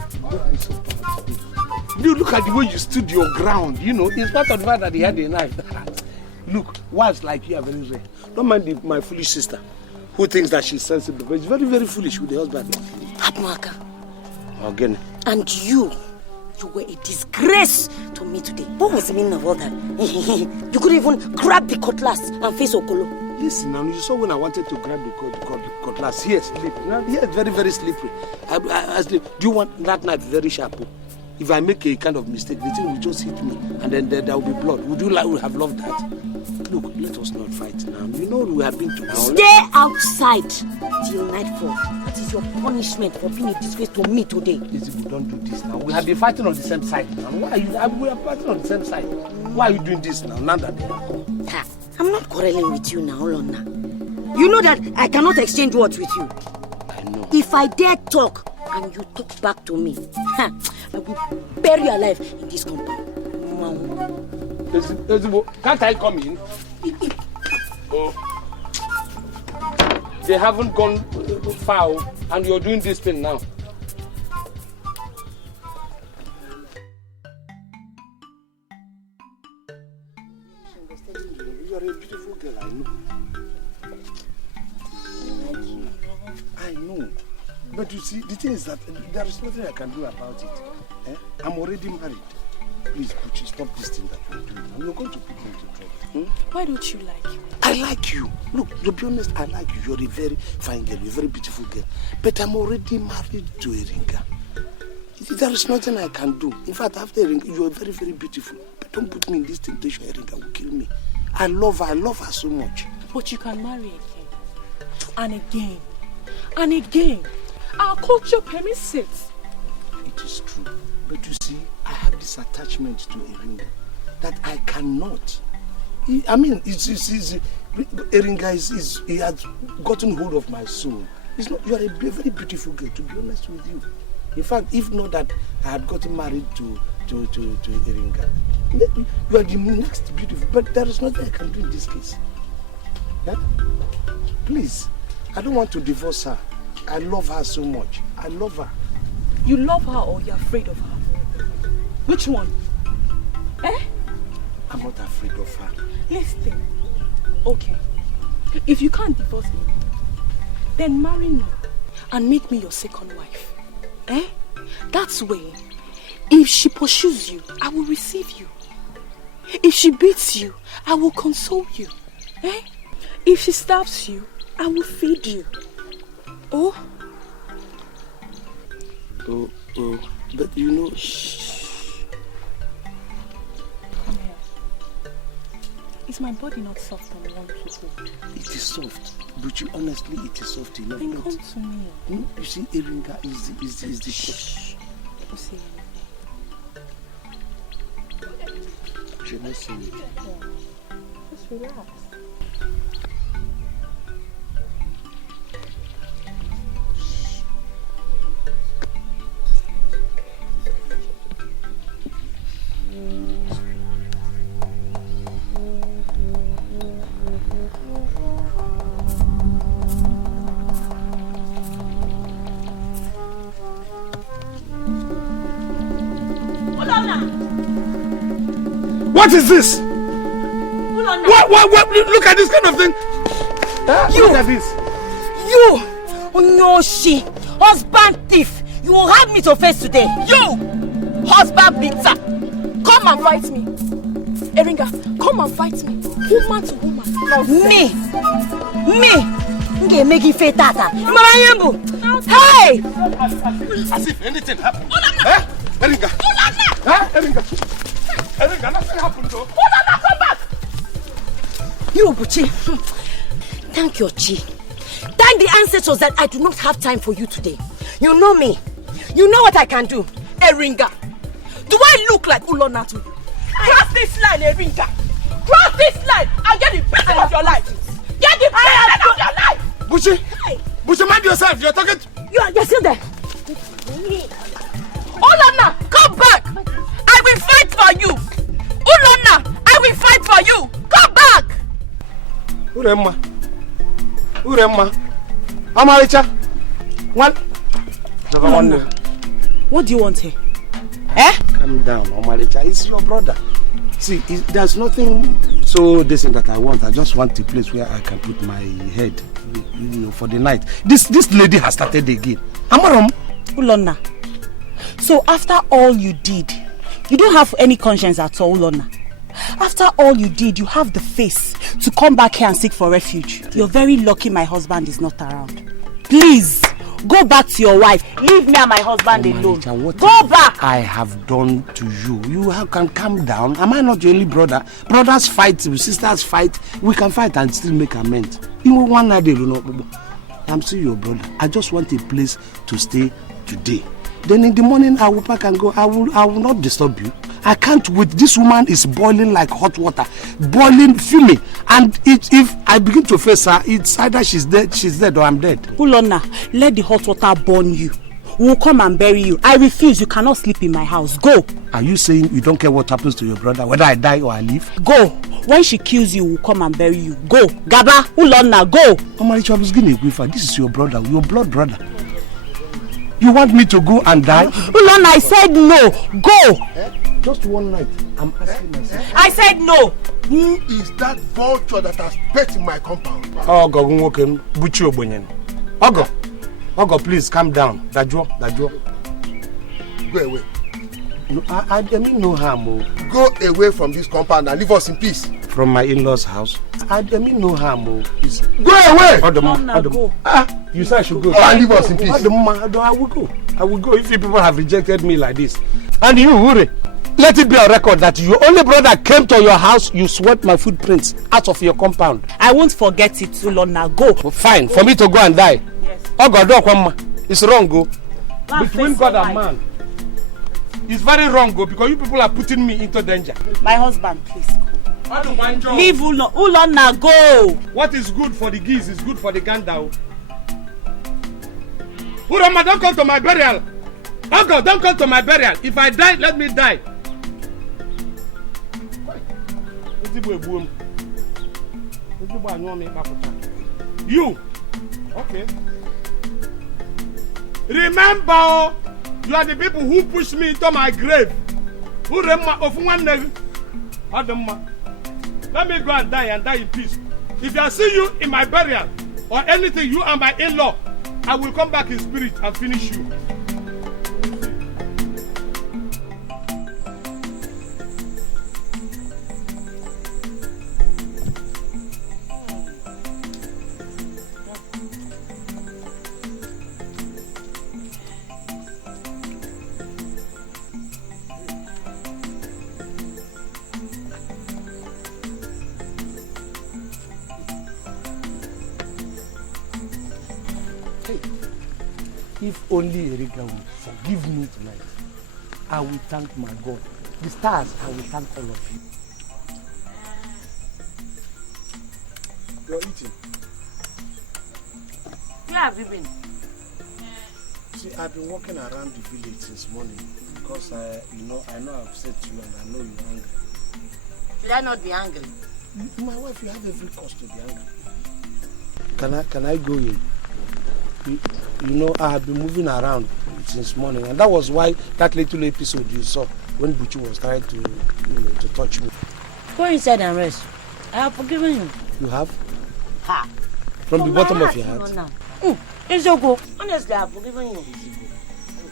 You look at the way you stood your ground. You know, in spite of the fact that he had a knife. Look, wives like you are very rare. Don't mind my foolish sister, who thinks that she's sensible, but she's very, very foolish with the husband. Abmaka. Again. And you were a disgrace to me today. What was the meaning of all that? You couldn't even grab the cutlass and face Okolo. Listen, now you saw when I wanted to grab the cutlass. Here, sleep. Now, here, it's very, very slippery. I sleep. Do you want that knife very sharp? If I make a kind of mistake, the thing will just hit me, and then there will be blood. Would you have loved that? Look, let us not fight now. You know we have been to now. Stay outside till nightfall. That is your punishment for being a disgrace to me today. Listen, we don't do this now. We have been fighting on the same side now. Why are you? We are fighting on the same side. Why are you doing this now? Now that they are gone. I'm not quarreling with you now, Lonna. You know that I cannot exchange words with you. I know. If I dare talk and you talk back to me, I will bury you alive in this compound. Can't I come in? Oh. They haven't gone foul and you're doing this thing now. You're a beautiful girl, I know. I know. But you see, the thing is that there is nothing I can do about it. I'm already married. Please, Puchi, stop this thing that you're doing. You're going to put me into trouble. Why don't you like you? I like you. Look, to be honest, I like you. You're a very fine girl. You're a very beautiful girl. But I'm already married to Eringa. There is nothing I can do. In fact, after Eringa, you're very, very beautiful. But don't put me in this temptation. Eringa will kill me. I love her so much. But you can marry again. And again. And again. Our culture permits it. It is true. But you see, I have this attachment to Eringa that I cannot. Eringa he has gotten hold of my soul. You are a very beautiful girl, to be honest with you. In fact, if not that I had gotten married to Eringa, maybe you are the next beautiful, but there is nothing I can do in this case. Yeah? Please, I don't want to divorce her. I love her so much. I love her. You love her or you're afraid of her? Which one? I'm not afraid of her. Listen. Okay. If you can't divorce me, then marry me and make me your second wife. That's way. If she pursues you, I will receive you. If she beats you, I will console you. If she starves you, I will feed you. Oh, but you know... Shh. Come here. Is my body not soft and warm to hold? It is soft, but you honestly, it is soft enough. Then come to me. You see, Eringa is the... Shh. Don't say anything. Should I say it? Yeah. Just relax. What is this? What? Look at this kind of thing. Look at this. You, Onyoshi, husband thief. You will have me to face today. You, husband beater. Come and fight me. Eringa, come and fight me. Woman to woman. Me. Okay, make it fit tata. Hey! As if anything happened. Eringa. Eringa, nothing happened though. Come back! You, Buchi. Thank your Chi. Thank the ancestors that I do not have time for you today. You know me. You know what I can do. Eringa, do I look like Ulona to you? Cross this line, Eringa. Cross this line and get the best of your life. Get the best of your life. Buchi, Buchi, mind yourself. You're talking. You're still there. Ulona, come back. I will fight for you. Ulona, I will fight for you. Come back. Uremma. Amaricha. What? What do you want here? Calm down, Amaricha. It's your brother. See, there's nothing so decent that I want. I just want a place where I can put my head, for the night. This lady has started again. Amaram. Ulona. So after all you did, you don't have any conscience at all, Ulona. After all you did, you have the face to come back here and seek for refuge. You're very lucky my husband is not around. Please, go back to your wife. Leave me and my husband alone. Go back! I have done to you. You can calm down. Am I not your only brother? Brothers fight, sisters fight. We can fight and still make amends. I'm still your brother. I just want a place to stay today. Then in the morning I will pack and go. I will not disturb you. I can't wait. This woman is boiling like hot water, boiling, fuming. And if I begin to face her, it's either she's dead or I'm dead. Ulona, let the hot water burn you. We'll come and bury you. I refuse. You cannot sleep in my house. Go. Are you saying you don't care what happens to your brother, whether I die or I live? Go. When she kills you, we'll come and bury you. Go. Gaba, Ulona, go. This is your brother, your blood brother. You want me to go and die? Ulona, I said no. Go. Just one night. I'm asking myself. I said no. Who is that vulture that has pet in my compound? Ogo, please calm down. Dajo. Go away. No, I mean no harm. Oh. Go away from this compound and leave us in peace. From my in-laws' house? I mean no harm. Oh. Go away! Go. You said I should go. And leave us in peace. I will go. I will go if you people have rejected me like this. And you, Ure, let it be on record that your only brother came to your house, you swept my footprints out of your compound. I won't forget it, Ulonna. Go. Oh, fine, for me to go and die. Yes. Oh God, it's wrong, go. Between God and man. It's very wrong, go, because you people are putting me into danger. My husband, please go. Leave Ulonna, go. What is good for the geese is good for the gander. Urama, don't come to my burial. Uncle, don't come to my burial. If I die, let me die. You. Okay. Remember, you are the people who pushed me into my grave. Let me go and die in peace. If I see you in my burial or anything, you are my in-law, I will come back in spirit and finish you. If only Erika will forgive me tonight, I will thank my God. The stars, I will thank all of you. You're eating. Where have you been? See, I've been walking around the village since morning because I know I've upset you and I know you're angry. Should I not be angry? My wife, you have every cause to be angry. Can I go in? You know, I have been moving around since morning, and that was why that little episode you saw when Buchi was trying to, to touch me. Go inside and rest. I have forgiven you. You have? Ha! From the bottom of your heart? It's okay. Honestly, I have forgiven you.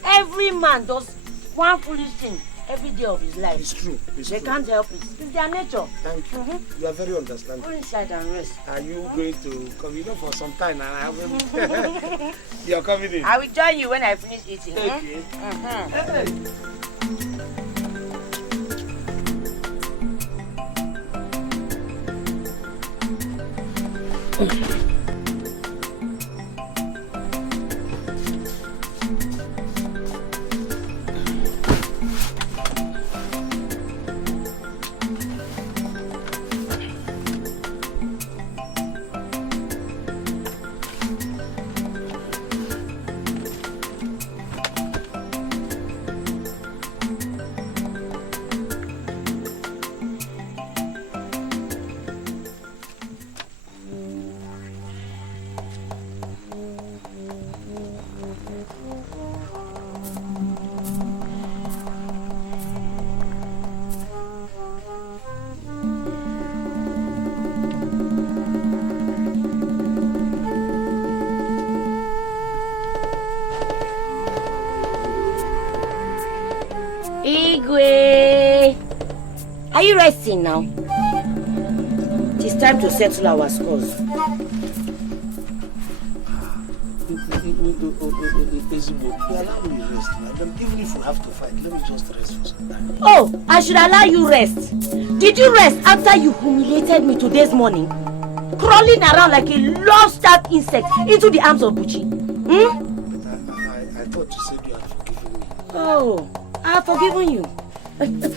Every man does one foolish thing every day of his life. It's true. They can't help it. It's their nature. Thank you. You are very understanding. Go inside and rest. Are you going to come? You know, for some time and I haven't. You are coming in. I will join you when I finish eating. Okay. Hey. Are you resting now? It's time to settle our scores. Even if we have to fight, let me just rest for some time. Oh, I should allow you rest. Did you rest after you humiliated me today's morning? Crawling around like a lost-out insect into the arms of Buchi. I thought you said you had forgiven me. Oh, I have forgiven you. Please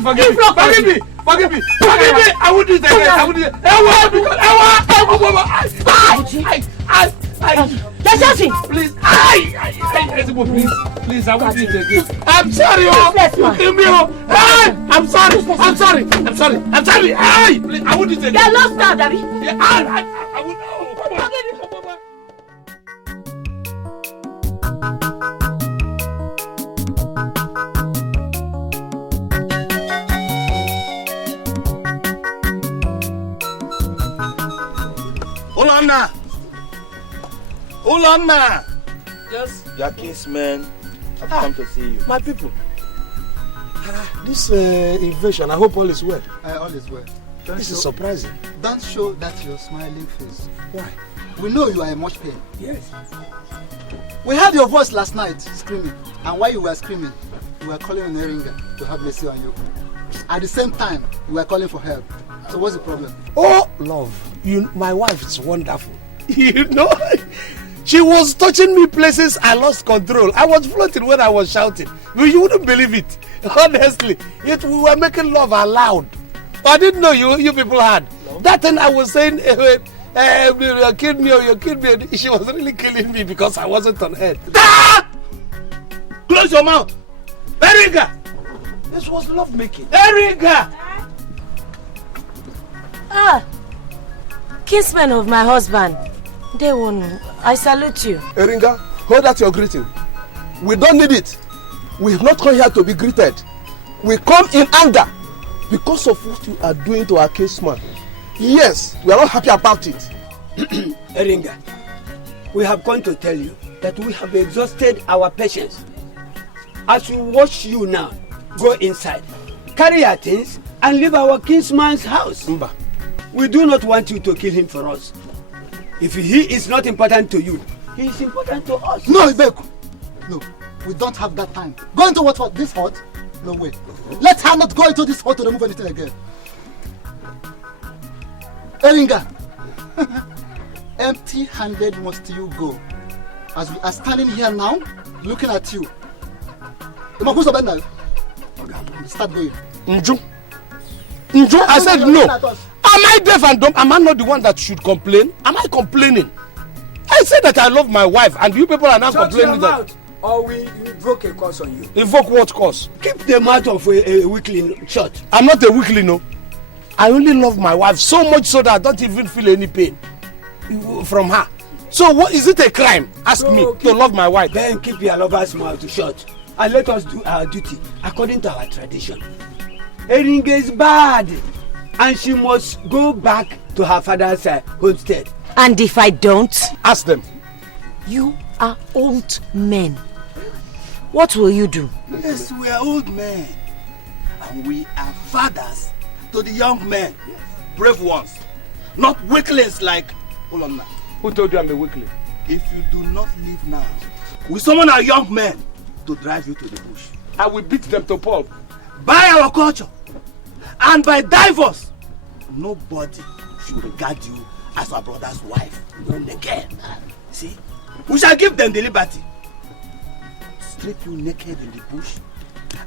forgive me. Forgive me. I would do that. I would do that. Please, I won't do it again. I'm sorry, I'm sorry. Please, I won't do it again. You're lost now, Daddy. I would know. Ulonna! Yes? Your kinsmen have come to see you. My people. This invasion, I hope all is well. All is well. This is surprising. Don't show that your smiling face. Why? We know you are in much pain. Yes. We heard your voice last night screaming, and while you were screaming, you were calling on Eringa to have mercy on you. At the same time, you were calling for help. So what's the problem? Oh, love, my wife is wonderful. You know, she was touching me places I lost control. I was floating when I was shouting. But you wouldn't believe it. Honestly, we were making love aloud. I didn't know you people had. No. That thing I was saying, you killed me or you killed me, she was really killing me because I wasn't on head. Ah! Close your mouth. Eringa! This was love making. Eringa! Ah, kinsman of my husband. They won. I salute you. Eringa, hold out your greeting. We don't need it. We have not come here to be greeted. We come in anger because of what you are doing to our kinsman. Yes, we are not happy about it. Eringa, we have come to tell you that we have exhausted our patience. As we watch you now, go inside, carry your things, and leave our kinsman's house. Mba. We do not want you to kill him for us. If he is not important to you, he is important to us. No, Ibeku. No, we don't have that time. Go into what this hut? No way. Let her not go into this hut to remove anything again. Eringa, empty-handed must you go. As we are standing here now, looking at you. Start going. Nju, I said no. Am I deaf and dumb? Am I not the one that should complain? Am I complaining? I said that I love my wife and you people are now complaining that... Or we invoke a curse on you. Invoke what curse? Keep the mouth of a weakling shut. I'm not a weakling, no. I only love my wife so much so that I don't even feel any pain from her. So what is it a crime? Ask me to love my wife. Then keep your lover's mouth shut and let us do our duty according to our tradition. Eringa is bad and she must go back to her father's homestead. And if I don't? Ask them. You are old men. What will you do? Yes, we are old men. And we are fathers to the young men. Brave ones. Not weaklings like Ulonna. Who told you I'm a weakling? If you do not leave now, we summon our young men to drive you to the bush. I will beat them to pulp. By our culture and by divorce, nobody should regard you as our brother's wife. Again. See? We shall give them the liberty. Strip you naked in the bush.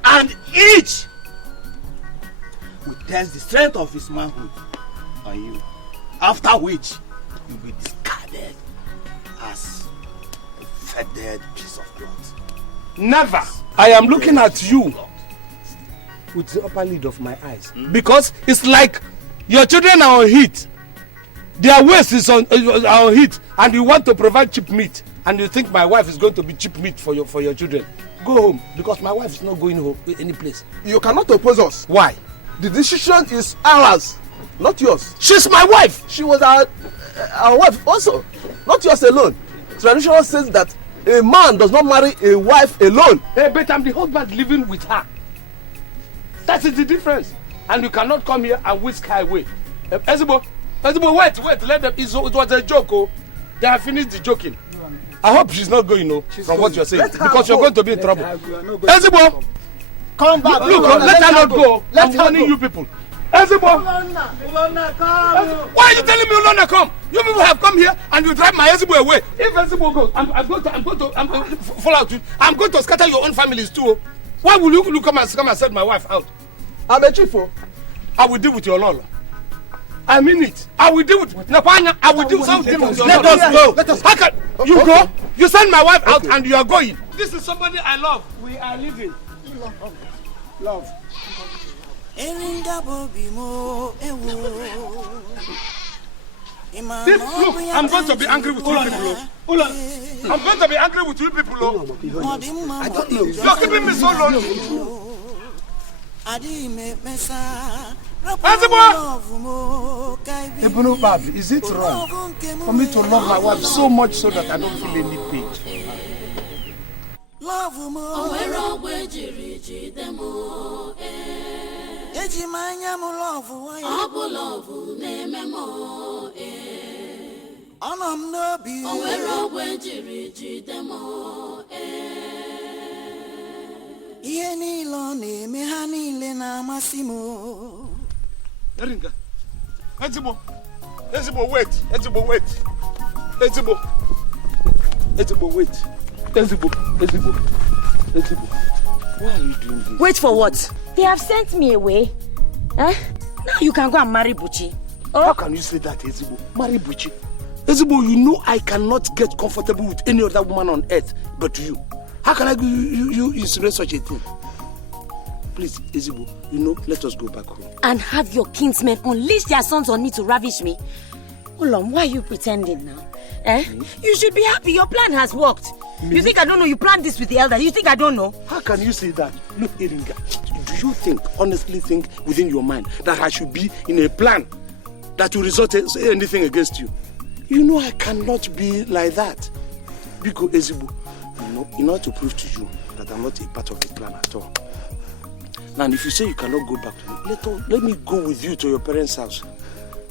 And each will test the strength of his manhood on you. After which, you will be discarded as a feathered piece of cloth. Never. I am looking at you with the upper lid of my eyes. Because it's like your children are on heat. Their waist is on heat. And you want to provide cheap meat. And you think my wife is going to be cheap meat for your children. Go home. Because my wife is not going home any place. You cannot oppose us. Why? The decision is ours, not yours. She's my wife. She was our wife also, not yours alone. Tradition says that a man does not marry a wife alone. Hey, but I'm the husband living with her. That is the difference. And you cannot come here and whisk her away. Ezebo, wait, let them. It was a joke, oh. They have finished the joking. I hope she's not going, from what you're saying. Because you're going to be in trouble. Ezebo! Come back. Look, let her not go. I'm warning you people. Ezebo! Ulonna, come! Why are you telling me Ulonna come? You people have come here and you drive my Ezebo away. If Ezebo goes, I'm going to fall out. I'm going to scatter your own families too. Why will you come and set my wife out? I'm a chief. I will deal with your lolo. I mean it. I will deal with Napanya. I will deal with your lolo. Let us go. Let us. How can you go? You send my wife out and you are going. This is somebody I love. We are living. Love. Look, I'm going to be angry with you people. I'm going to be angry with you people. I don't know. You're keeping me so lonely. Ebunu Bab, is it wrong for me to love my wife so much so that I don't feel any pain? Eringa, Ezibo, wait. Ezibo, wait. Why are you doing this? Wait for what? They have sent me away. Now you can go and marry Buchi. Oh? How can you say that, Ezibo? Marry Buchi? Ezibo, you know I cannot get comfortable with any other woman on earth but you. How can I you insinuate such a thing? Please, Ezibo, let us go back home. And have your kinsmen unleash their sons on me to ravish me? Ulam, why are you pretending now? You should be happy. Your plan has worked. You think I don't know? You planned this with the elder. You think I don't know? How can you say that? Look, Eringa, do you honestly think within your mind that I should be in a plan that will result in anything against you? You know I cannot be like that. Because, Ezibo, in order to prove to you that I'm not a part of the plan at all. Now, if you say you cannot go back to me, let me go with you to your parents' house.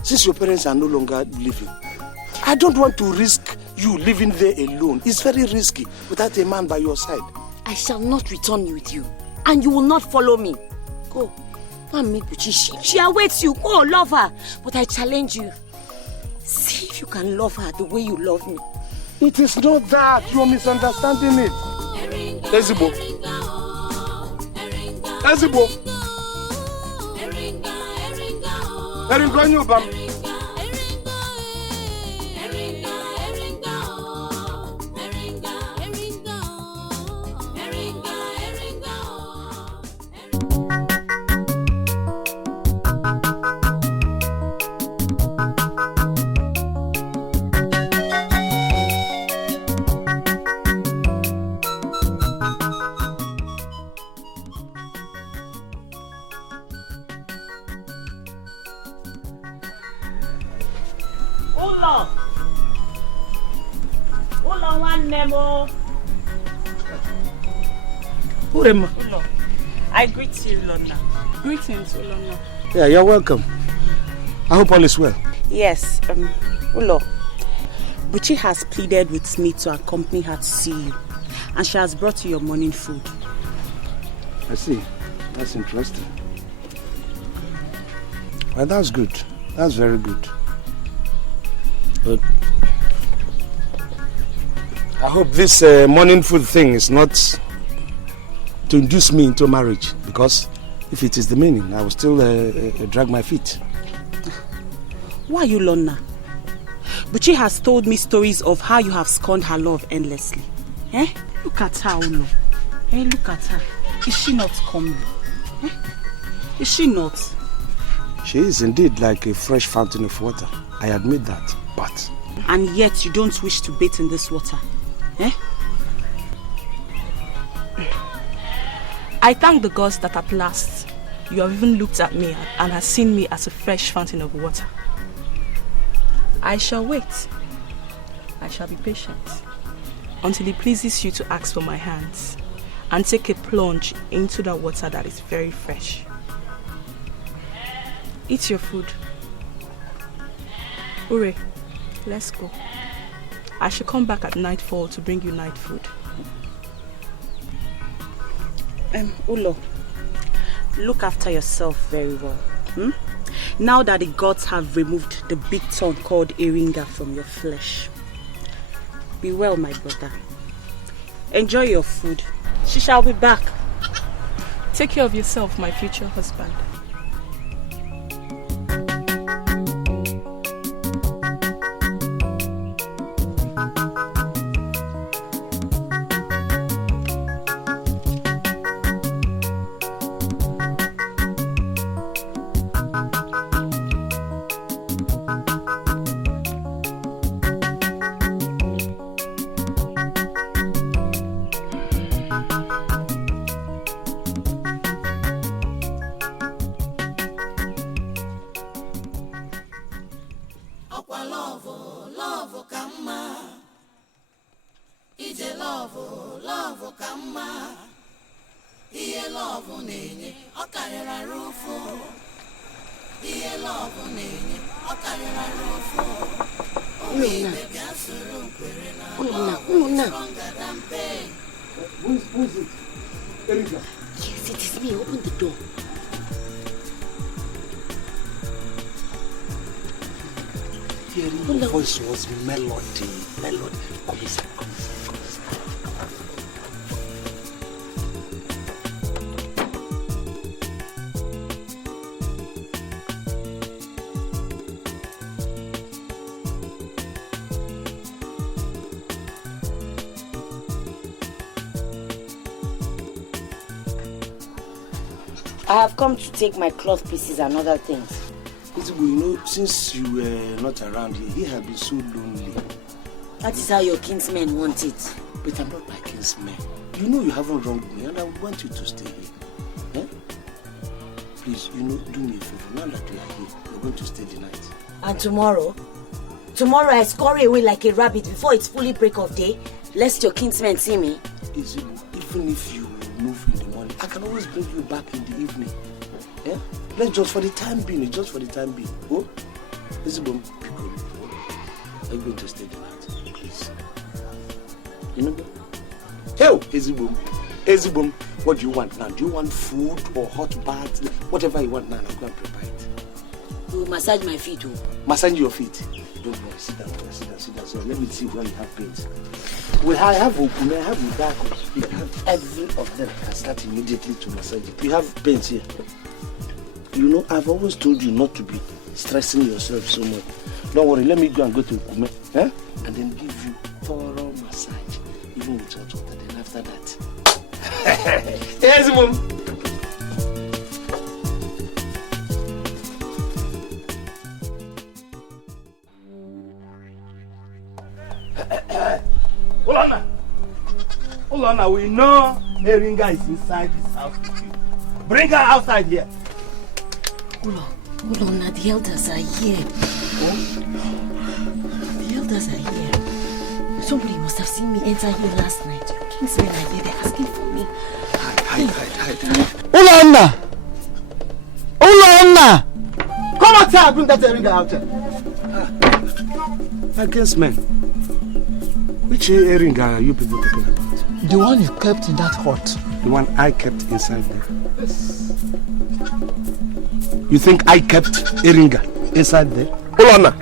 Since your parents are no longer living, I don't want to risk you living there alone. It's very risky without a man by your side. I shall not return with you, and you will not follow me. Go and meet Buchi. She awaits you. Go, love her. But I challenge you. See if you can love her the way you love me. It is not that. You're misunderstanding it. Ezibo. Eringa Nyubam. I greet you, Lonna. Greetings, Ulona. Yeah, you're welcome. I hope all is well. Yes, Ulo. Buchi has pleaded with me to accompany her to see you. And she has brought you your morning food. I see. That's interesting. Well, that's good. That's very good. But I hope this morning food thing is not to induce me into marriage, because if it is the meaning, I will still drag my feet. Why you, Lonna? Buchi has told me stories of how you have scorned her love endlessly. Look at her, Ulo. Look at her. Is she not comely? Is she not? She is indeed like a fresh fountain of water. I admit that, but... And yet you don't wish to bathe in this water. I thank the gods that at last you have even looked at me and have seen me as a fresh fountain of water. I shall wait. I shall be patient until it pleases you to ask for my hands and take a plunge into that water that is very fresh. Eat your food. Ure, let's go. I shall come back at nightfall to bring you night food. Ulo, look after yourself very well. Now that the gods have removed the big tongue called Eringa from your flesh. Be well, my brother. Enjoy your food. She shall be back. Take care of yourself, my future husband. love kama. Iye love nenye, okarira rufu. Iye love nenye, okarira rufu. Unona. Who is it? Erika. Yes, it is me. Open the door. Hearing your voice was melody. Come inside. I have come to take my cloth pieces and other things. Since you were not around here, he had been so lonely. That is how your kinsmen want it. But I'm not my kinsman. You know you haven't wronged me, and I want you to stay here. Eh? Please, do me a favor. Now that we are here, we're going to stay the night. And tomorrow? Tomorrow I scurry away like a rabbit before it's fully break of day, lest your kinsmen see me. Even if you move in the morning, I can always bring you back in the evening. Yeah? Let's just for the time being, Oh? Ezibom, are you going to stay the night? Please. You know what? Hey, Ezibom, what do you want now? Do you want food or hot bath? Whatever you want now, I'm going to prepare it. You massage my feet, oh. Massage your feet? Don't worry, sit down. So let me see where you have pains. I have Okume, I have Udako. You have every of them can start immediately to massage it. You have pains here. I've always told you not to be stressing yourself so much. Don't worry, let me go to Okume, and then give you thorough massage, even with hot water. Then after that, yes, Mom. Hold on now, we know Eringa is inside this house with you. Bring her outside here. Hold on, now the elders are here. The elders are here. Somebody must have seen me enter here last night. Kingsmen are here, they're asking for me. Hide. Ulonna! Come outside, bring that Eringa out here. Against men. Which Eringa are you people talking about? The one you kept in that hut. The one I kept inside there? Yes. You think I kept Eringa inside there? Ulonna,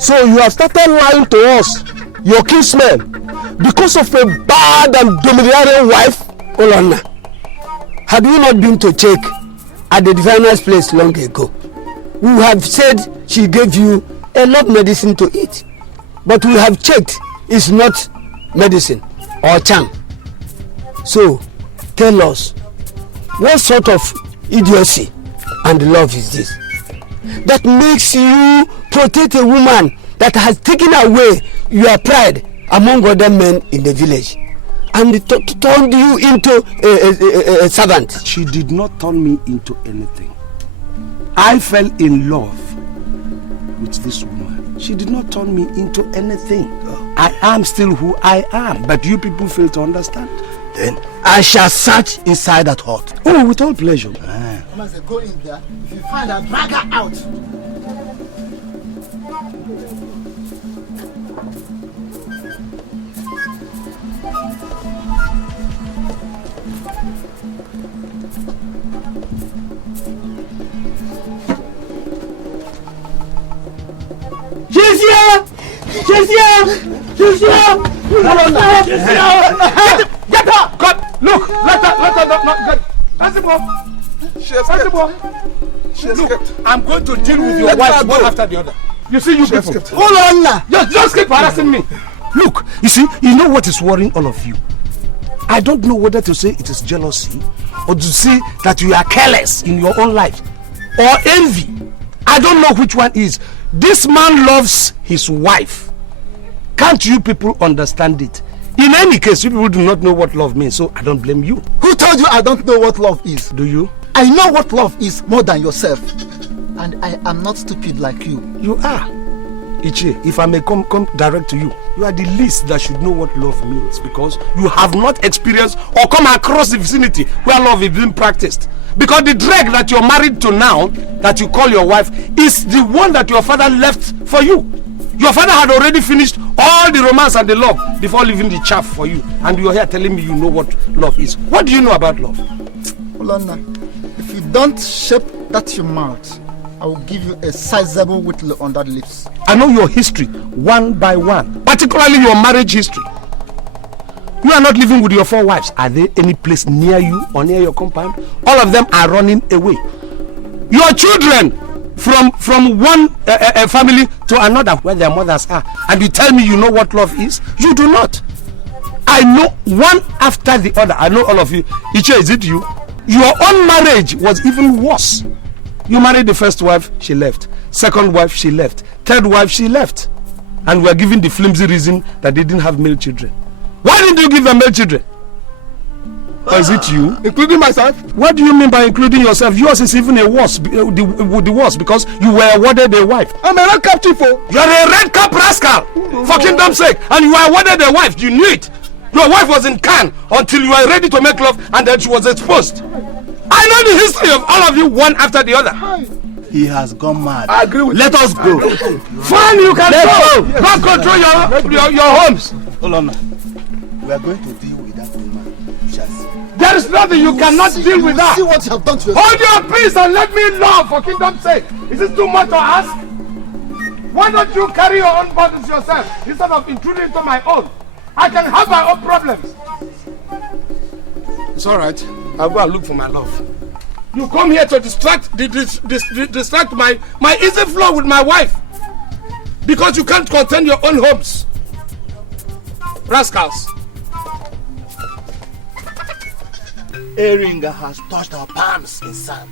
so you have started lying to us, your kinsmen, because of a bad and domineering wife? Ulonna, had you not been to check at the diviner's place long ago, we have said she gave you a lot of medicine to eat. But we have checked, it's not medicine or charm. So, tell us, what sort of idiocy and love is this that makes you protect a woman that has taken away your pride among other men in the village and turned you into a servant? She did not turn me into anything. I fell in love with this woman. She did not turn me into anything. I am still who I am, but you people fail to understand. Then I shall search inside that hut. Oh, with all pleasure. Go in there. If you find her, drag her out. She's here! Get her! God, look! Let her not get. She escaped. I'm going to deal with your wife one after the other. You see, you people. Hold on! Just keep harassing me. Look, you know what is worrying all of you? I don't know whether to say it is jealousy or to say that you are careless in your own life or envy. I don't know which one is. This man loves his wife. Can't you people understand it? In any case, you people do not know what love means, so I don't blame you. Who told you I don't know what love is? Do you? I know what love is more than yourself. And I am not stupid like you. You are. Ichie, if I may come direct to you, you are the least that should know what love means, because you have not experienced or come across the vicinity where love is being practiced. Because the drag that you're married to now, that you call your wife, is the one that your father left for you. Your father had already finished all the romance and the love before leaving the chaff for you. And you're here telling me you know what love is. What do you know about love? Olana, if you don't shape that your mouth, I will give you a sizable whittle on that lips. I know your history one by one, particularly your marriage history. You are not living with your 4 wives. Are there any place near you or near your compound? All of them are running away. Your children from one family to another where their mothers are, and you tell me you know what love is? You do not. I know one after the other. I know all of you. Ichie, is it you? Your own marriage was even worse. You married the first wife, she left. Second wife, she left. Third wife, she left. And we are given the flimsy reason that they didn't have male children. Why didn't you give them male children? Or is it you? Including myself? What do you mean by including yourself? Yours is even a worse, the worst, because you were awarded a wife. I'm a red cap chief. You are a red cap rascal, for kingdom's sake, and you were awarded a wife. You knew it. Your wife was in Cannes until you were ready to make love, and then she was exposed. I know the history of all of you, one after the other. He has gone mad. I agree with Let us go. Fine, you can go. Go control your homes. Hold on. We are going to deal with that woman. There is nothing you cannot deal with that. See what you have done to yourself. Hold your peace and let me love, for kingdom's sake. Is it too much to ask? Why don't you carry your own burdens yourself instead of intruding into my own? I can have my own problems. It's all right. I'll go and look for my love. You come here to distract my easy flow with my wife because you can't contain your own homes. Rascals. Eringa has touched our palms in sand.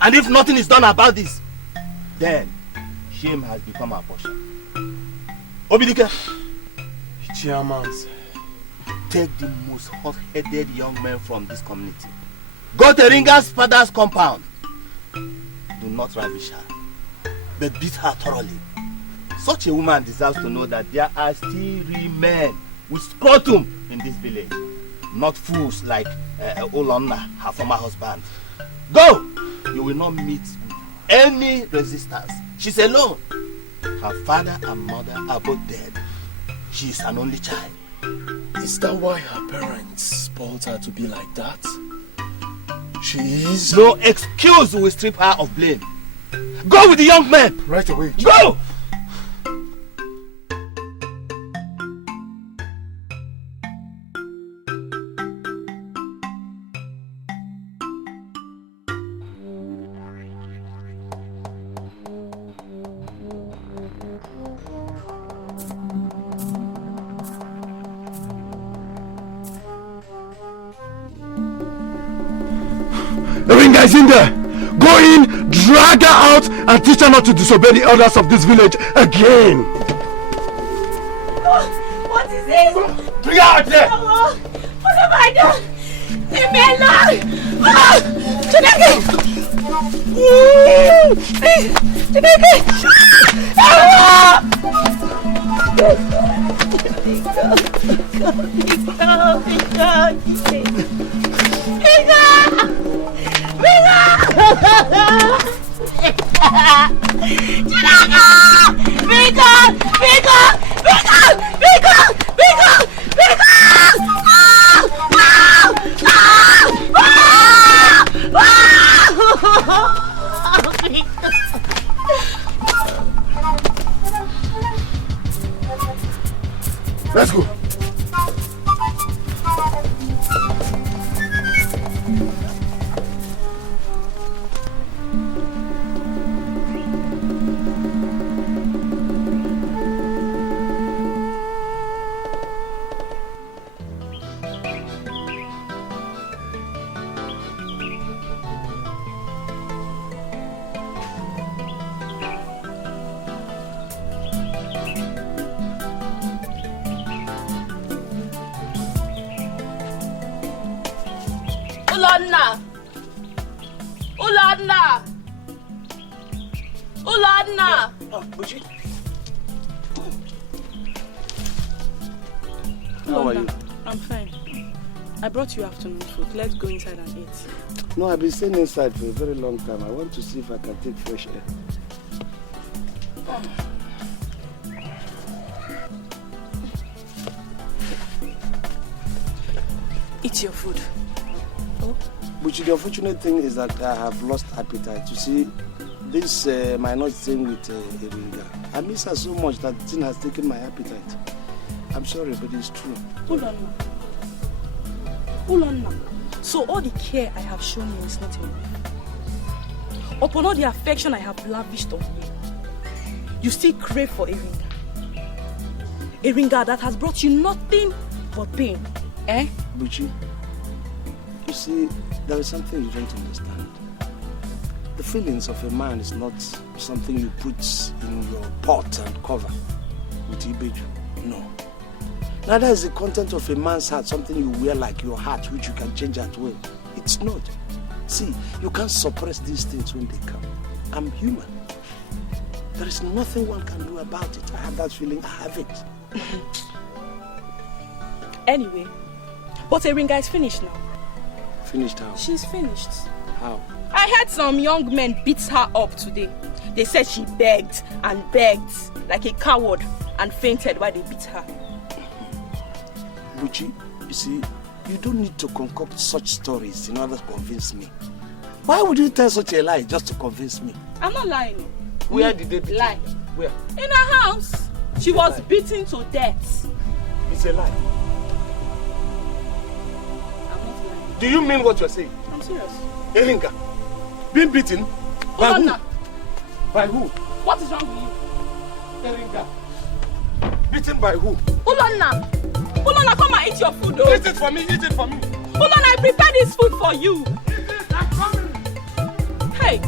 And if nothing is done about this, then shame has become our portion. Obidike, Chairman, take the most hot-headed young men from this community. Go to Eringa's father's compound. Do not ravish her, but beat her thoroughly. Such a woman deserves to know that there are still real men with scrotum in this village. Not fools like Olonna, her former husband. Go! You will not meet any resistance. She's alone. Her father and mother are both dead. She is an only child. Is that why her parents spoiled her to be like that? She is... No excuse will strip her of blame. Go with the young men! Right away. Go! Eringa is in there. Go in, drag her out, and teach her not to disobey the elders of this village again. What is this? Bring her out there. What have I done? Leave me alone. Chineke! Let's go. How are you? I'm fine. I brought you afternoon food. Let's go inside and eat. No, I've been staying inside for a very long time. I want to see if I can take fresh air. Eat your food. Oh? But the unfortunate thing is that I have lost appetite. You see, this my not staying with Eringa. I miss her so much that the thing has taken my appetite. I'm sorry, but it's true. Hold on now. Hold on now. So all the care I have shown you is not enough. Upon all the affection I have lavished on you, you still crave for Eringa. Eringa that has brought you nothing but pain. Eh? Buchi, you see, there is something you don't understand. The feelings of a man is not something you put in your pot and cover with Ibeju. No. Neither is the content of a man's heart something you wear like your heart, which you can change at will. It's not. See, you can't suppress these things when they come. I'm human. There is nothing one can do about it. I have that feeling, I have it. Anyway, but Eringa is finished now. Finished how? She's finished. How? I heard some young men beat her up today. They said she begged and begged like a coward and fainted while they beat her. Buchi, you see, you don't need to concoct such stories in order to convince me. Why would you tell such a lie just to convince me? I'm not lying. Where did they beat lie? You? Where? In her house. She was beaten to death. It's a lie. I'm not lying. Do you mean what you're saying? I'm serious. Eringa, being beaten? By who? By who? What is wrong with you? Eringa. Beaten by who? Ulonna. Ulonna, come and eat your food, though. Eat it for me, eat it for me. Ulonna, I prepared this food for you. Eat it, I'm coming. Hey.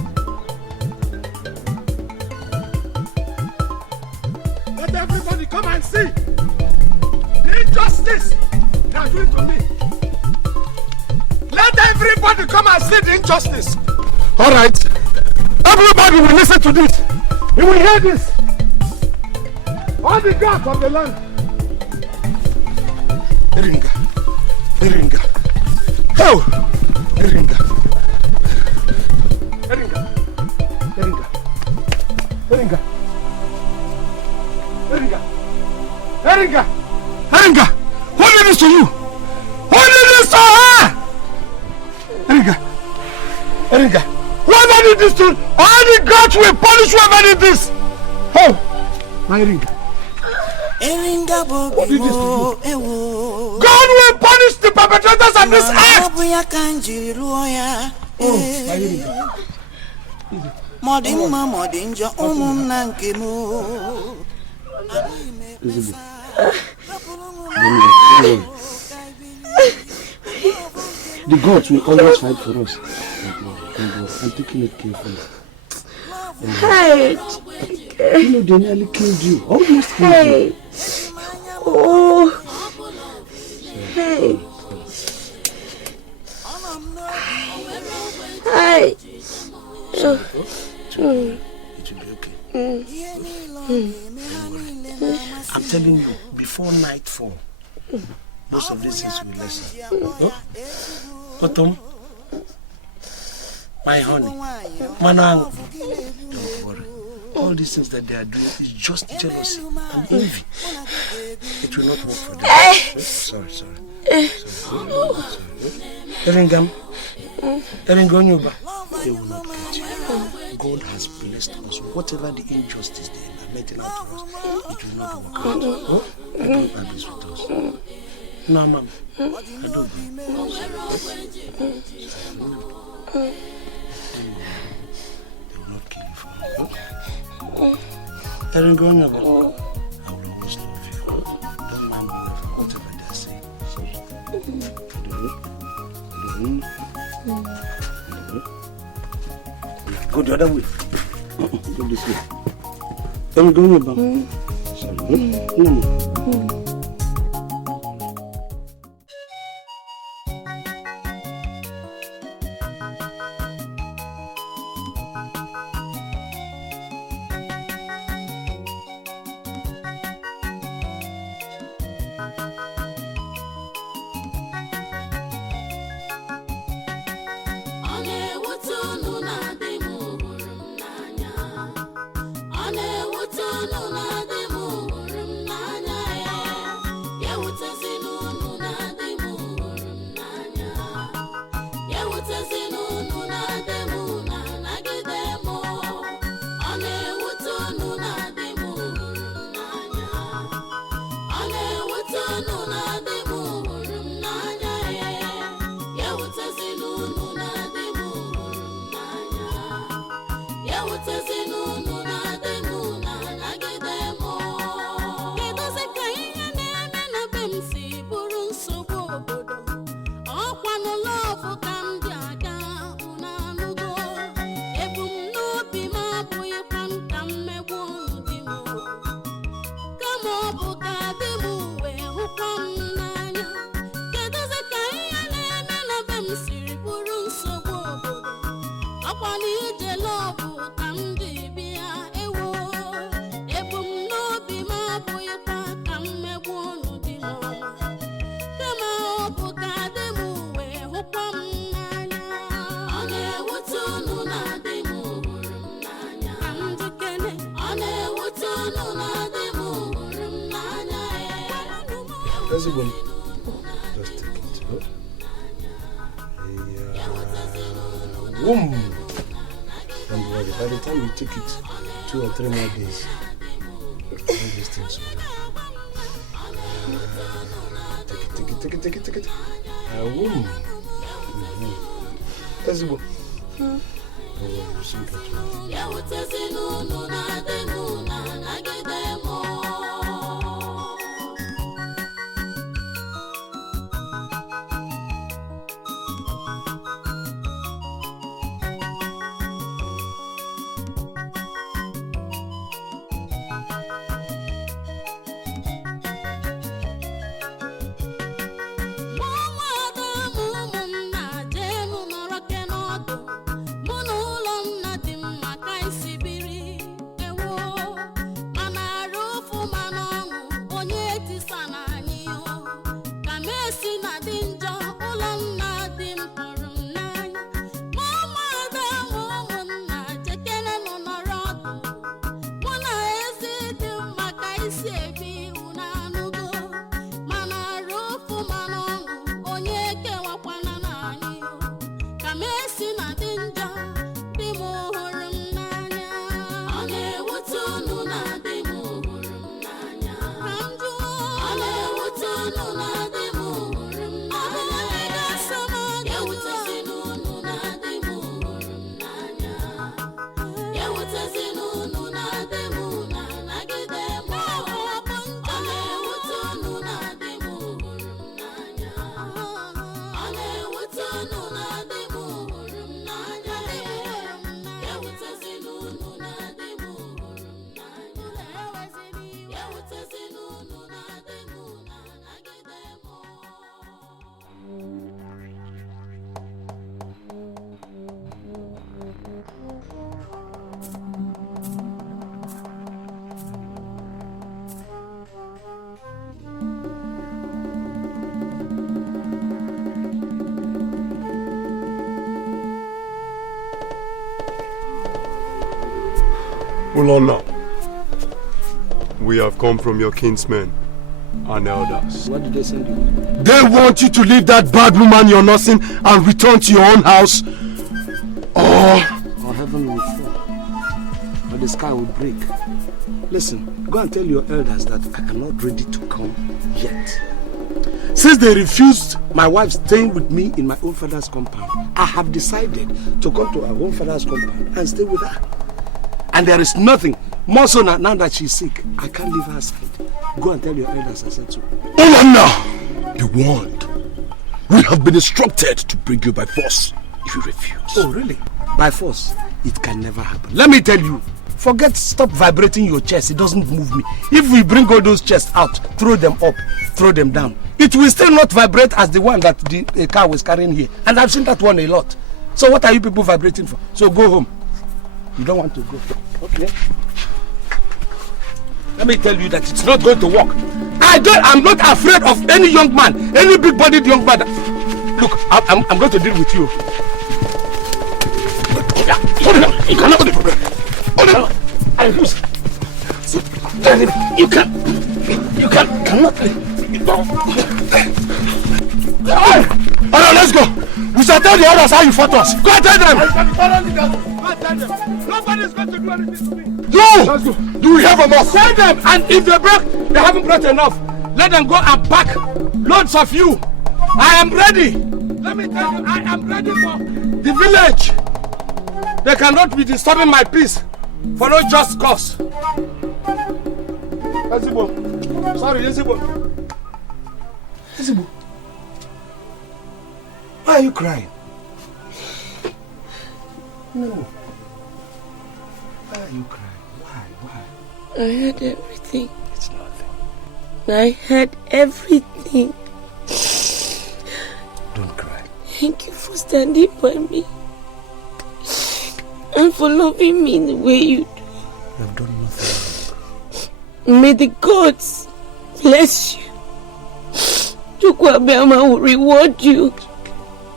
Let everybody come and see the injustice they are doing to me. Let everybody come and see the injustice. All right. Everybody will listen to this. You will hear this. All the gods of the land. Eringa. Eringa. Oh! Eringa. Eringa. Eringa. Eringa. Eringa. Eringa. Eringa. Who did this to you? Who did this to her? Eringa. Eringa. Whoever did this to you, all the gods will punish whoever did this. Oh! My Eringa. What did this to you? God will punish the perpetrators of this act! Oh, my Eringa. Ebube. The gods will always fight for us. I'm taking it carefully. Hey. You know, they nearly killed you. Almost killed you. Oh. Hey. Hey. It will be okay. I'm telling you, before nightfall, most of these things will lessen. Huh? Autumn, my honey, Manang, don't worry. All these things that they are doing is just jealousy and envy. It will not work for them. Sorry. Eringam, Eringonyoba, they will not get you. God has blessed us. Whatever the injustice they are making out to us, it will not work out. Oh? I don't have this with us. No, Mom, I don't. They will not kill you for me. Eringonyoba, I will always love you. Don't mind me of whatever they are saying. Go the other way. Go this way. Eringonyoba. Sorry. Just take it. Boom. Don't worry, by the time you take it 2 or 3 more days, all these things will take it. Boom. Let's go. Don't worry, you'll soon get Ulonna, we have come from your kinsmen and elders. What did they send you? They want you to leave that bad woman you're nursing and return to your own house. Or heaven will fall, or the sky will break. Listen, go and tell your elders that I am not ready to come yet. Since they refused my wife staying with me in my own father's compound, I have decided to come to our own father's compound and stay with her. And there is nothing more so now that she's sick. I can't leave her aside. Go and tell your elders I said so. Ulonna, be warned. We have been instructed to bring you by force if you refuse. Oh, really? By force? It can never happen. Let me tell you, stop vibrating your chest. It doesn't move me. If we bring all those chests out, throw them up, throw them down, it will still not vibrate as the one that the car was carrying here. And I've seen that one a lot. So what are you people vibrating for? So go home. You don't want to go. Okay. Let me tell you that it's not going to work. I'm not afraid of any young man, any big-bodied young man. Look, I'm going to deal with you. You cannot do the problem. I refuse. You cannot. Alright, let's go. We shall tell the others how you fought us. Go and tell them. Nobody's going to do anything to me. Do we have a must? Tell them, and if they break, they haven't brought enough. Let them go and pack loads of you. I am ready. Let me tell you, I am ready for the village. They cannot be disturbing my peace for no just cause. Ezibo. Sorry, Ezibo. Ezibo. Why are you crying? No. Why are you crying? Why? I heard everything. It's nothing. I heard everything. Don't cry. Thank you for standing by me. And for loving me in the way you do. You have done nothing wrong. May the gods bless you. Chukwabema will reward you.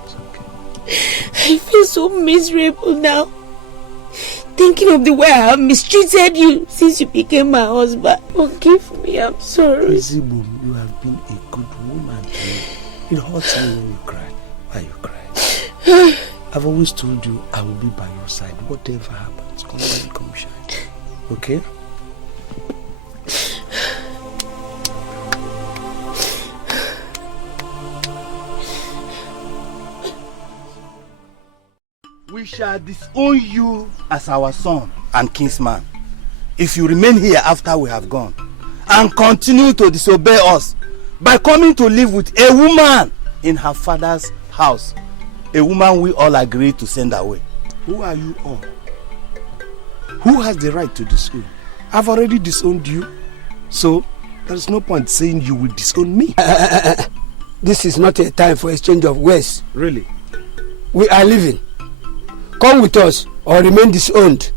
It's okay. I feel so miserable now. Thinking of the way I have mistreated you since you became my husband. Forgive me, I'm sorry. Ezebom, you have been a good woman. It hurts me when you cry. Why you cry? I've always told you I will be by your side. Whatever happens, come rain, come shine. Okay? We shall disown you as our son and kinsman if you remain here after we have gone and continue to disobey us by coming to live with a woman in her father's house, a woman we all agree to send away. Who are you all? Who has the right to disown? I've already disowned you, so there is no point saying you will disown me. This is not a time for exchange of words. Really? We are leaving. Come with us or remain disowned.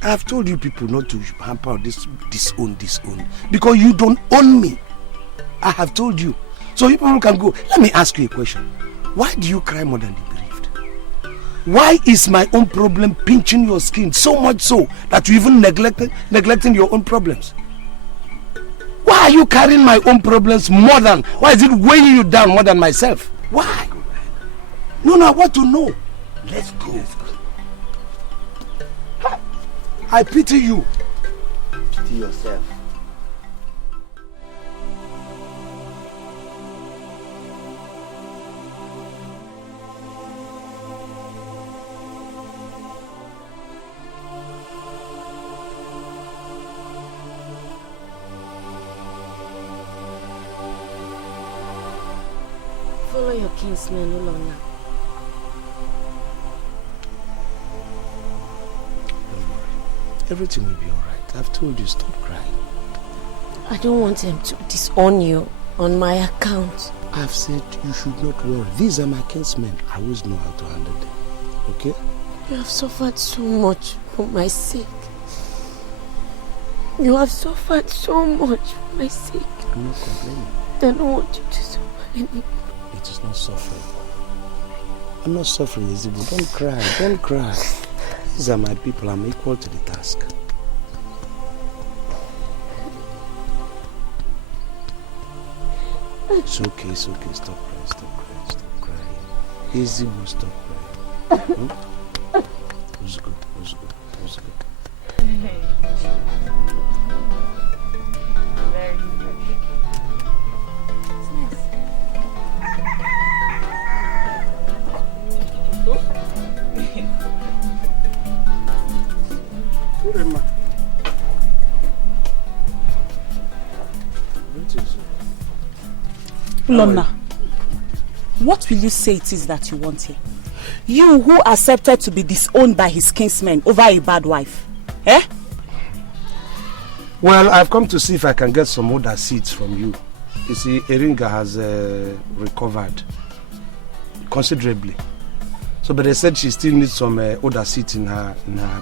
I have told you people not to hamper this disown, because you don't own me. I have told you. So you people can go. Let me ask you a question. Why do you cry more than the bereaved? Why is my own problem pinching your skin so much so that you even neglecting your own problems? Why are you carrying my own problems more than, why is it weighing you down more than myself? Why? No, I want to know. Let's go. I pity you. Pity yourself. Follow your kinsman no longer. Everything will be alright. I've told you, stop crying. I don't want them to disown you on my account. I've said you should not worry. These are my kinsmen. I always know how to handle them. Okay? You have suffered so much for my sake. You have suffered so much for my sake. I'm not complaining. I don't want you to suffer anymore. It is not suffering. I'm not suffering, Ezebom. Don't cry. Don't cry. These are my people. I'm equal to the task. It's okay. Stop crying. Stop crying. Ezebom, stop crying. Who's good? Very good. It's nice. Lonna, what will you say it is that you want here? You who accepted to be disowned by his kinsmen over a bad wife. Eh? Well, I've come to see if I can get some older seeds from you. You see, Eringa has recovered considerably. So, but they said she still needs some older seeds in her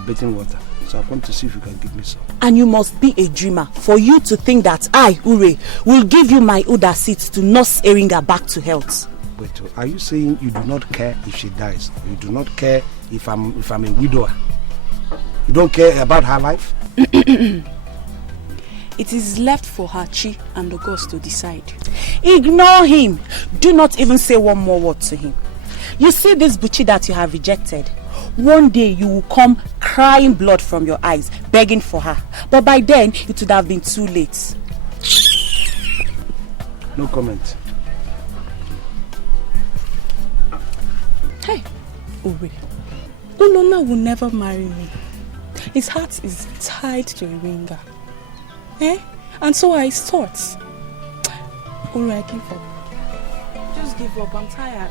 bathing water. So I've come to see if you can give me some. And you must be a dreamer for you to think that I, Ure, will give you my older seeds to nurse Eringa back to health. Wait, are you saying you do not care if she dies? You do not care if I'm a widower? You don't care about her life? It is left for her Chi and the gods to decide. Ignore him. Do not even say one more word to him. You see this Buchi that you have rejected? One day you will come crying blood from your eyes, begging for her. But by then, it would have been too late. No comment. Hey, Ure. Ulona will never marry me. His heart is tied to Eringa. Eh? And so are his thoughts. Ure, I give up. Just give up. I'm tired.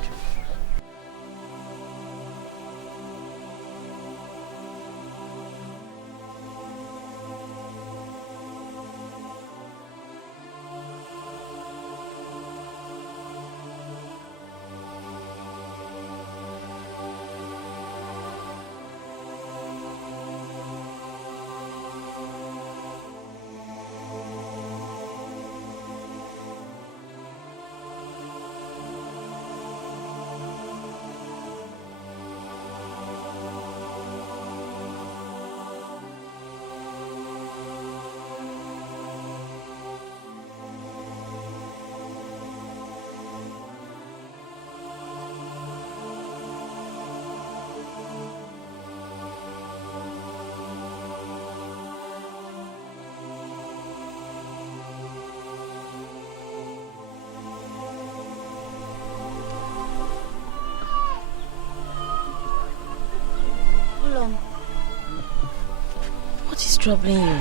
troubling you?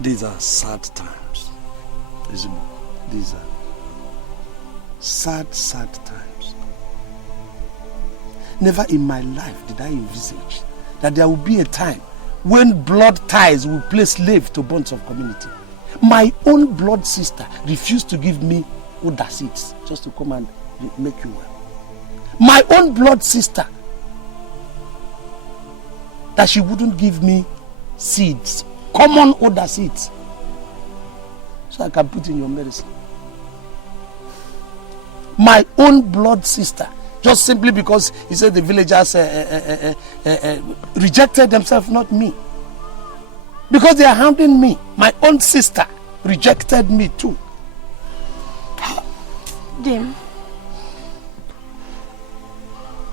These are sad times. These are sad times. Never in my life did I envisage that there will be a time when blood ties will play slave to bonds of community. My own blood sister refused to give me Uda seeds just to come and make you well. My own blood sister, that she wouldn't give me seeds, common Uda seeds, so I can put in your medicine. My own blood sister, just simply because he said the villagers rejected themselves, not me. Because they are hounding me. My own sister rejected me too. Dim,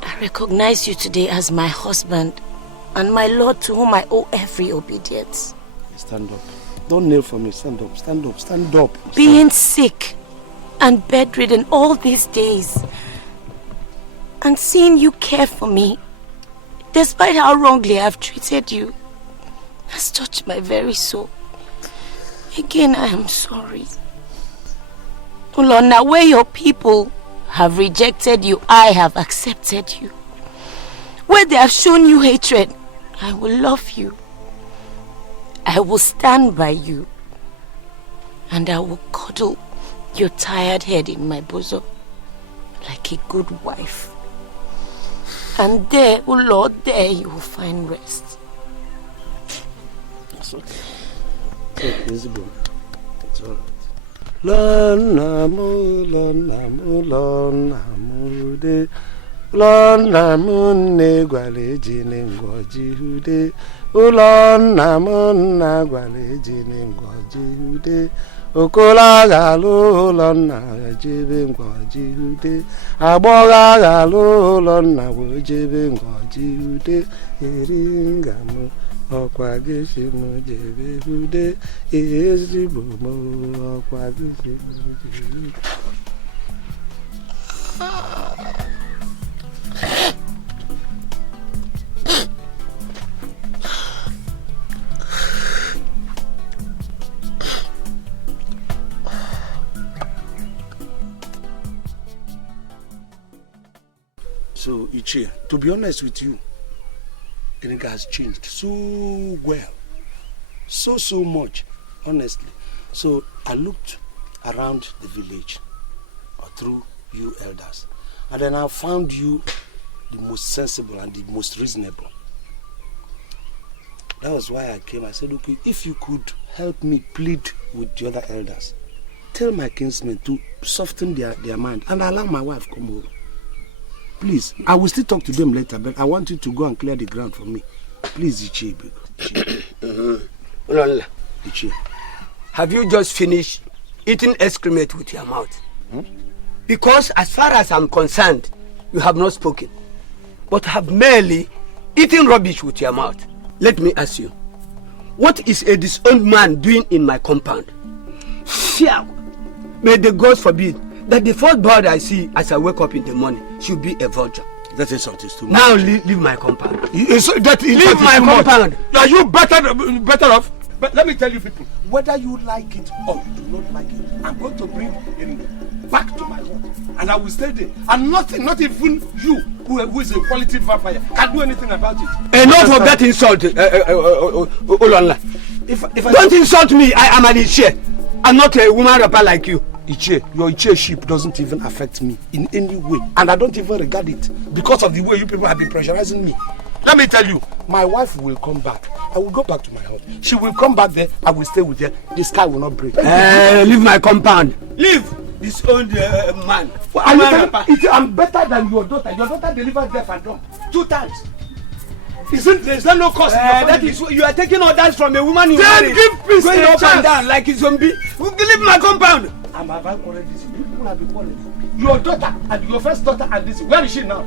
I recognize you today as my husband and my Lord to whom I owe every obedience. Stand up. Don't kneel for me. Stand up. Stand up. Stand up. Being sick and bedridden all these days and seeing you care for me, despite how wrongly I've treated you, has touched my very soul. Again, I am sorry. Ulonna, where your people have rejected you, I have accepted you. Where they have shown you hatred, I will love you. I will stand by you. And I will cuddle your tired head in my bosom like a good wife. And there, oh Lord, there you will find rest. It's okay. It's good. It's all right. Lona mu de Lona munne gwale jine ngoji hude Lona munna gwale jine ngoji hude Okola galo lona jebe ngoji hude Aboga galo lona wo jebe ngoji hude Eringamo Okwagisi mu jebe hude Ezigbo mo okwagisi mu jebe. So, Ichie, to be honest with you, Enika has changed so well. So much, honestly. So, I looked around the village, or through you elders, and then I found you the most sensible and the most reasonable. That was why I came. I said, okay, if you could help me plead with the other elders, tell my kinsmen to soften their mind and allow my wife come over. Please, I will still talk to them later, but I want you to go and clear the ground for me. Please, Ichie. Ichie, have you just finished eating excrement with your mouth? Because as far as I'm concerned, you have not spoken, but have merely eaten rubbish with your mouth. Let me ask you, what is a disowned man doing in my compound? Fear, may the gods forbid that the first bird I see as I wake up in the morning should be a vulture. That is something too much. Now leave my compound. Leave my compound. Are you better off? But let me tell you people, whether you like it or you do not like it, I'm going to bring him back to my home. And I will stay there. And nothing, not even you, who is a quality vampire, can do anything about it. Enough of that insult, Olonla. Don't insult me, I am an Ichie. I'm not a woman rapper like you. Ichie, your Ichie ship doesn't even affect me in any way. And I don't even regard it because of the way you people have been pressurizing me. Let me tell you, my wife will come back. I will go back to my house. She will come back there. I will stay with her. The sky will not break. Leave my compound. Leave this old man. Well, I'm better than your daughter. Your daughter delivered death and dumb 2 times. Is there no cost? That is you are taking orders from a woman you married. Give peace going up and down like a zombie. Leave my compound. I'm about already. People have been calling. Your daughter and your first daughter and this. Where is she now?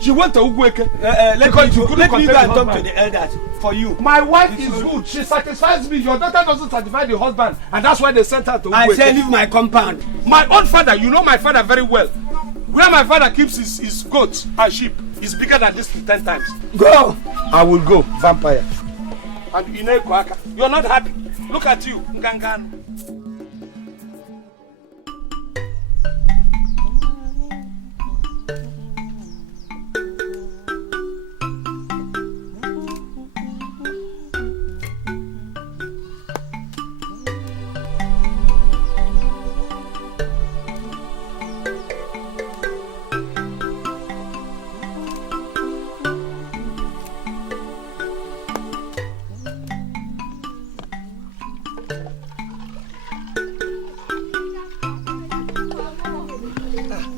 She went to Ugweke. Let me go and talk to the elders for you. My wife is good. She satisfies me. Your daughter doesn't satisfy the husband, and that's why they sent her to Ugweke. I say leave my compound. My own father, you know my father very well. Where my father keeps his goats and sheep is bigger than this 10 times. Go. I will go, vampire. And you're not happy. Look at you, Ngangan.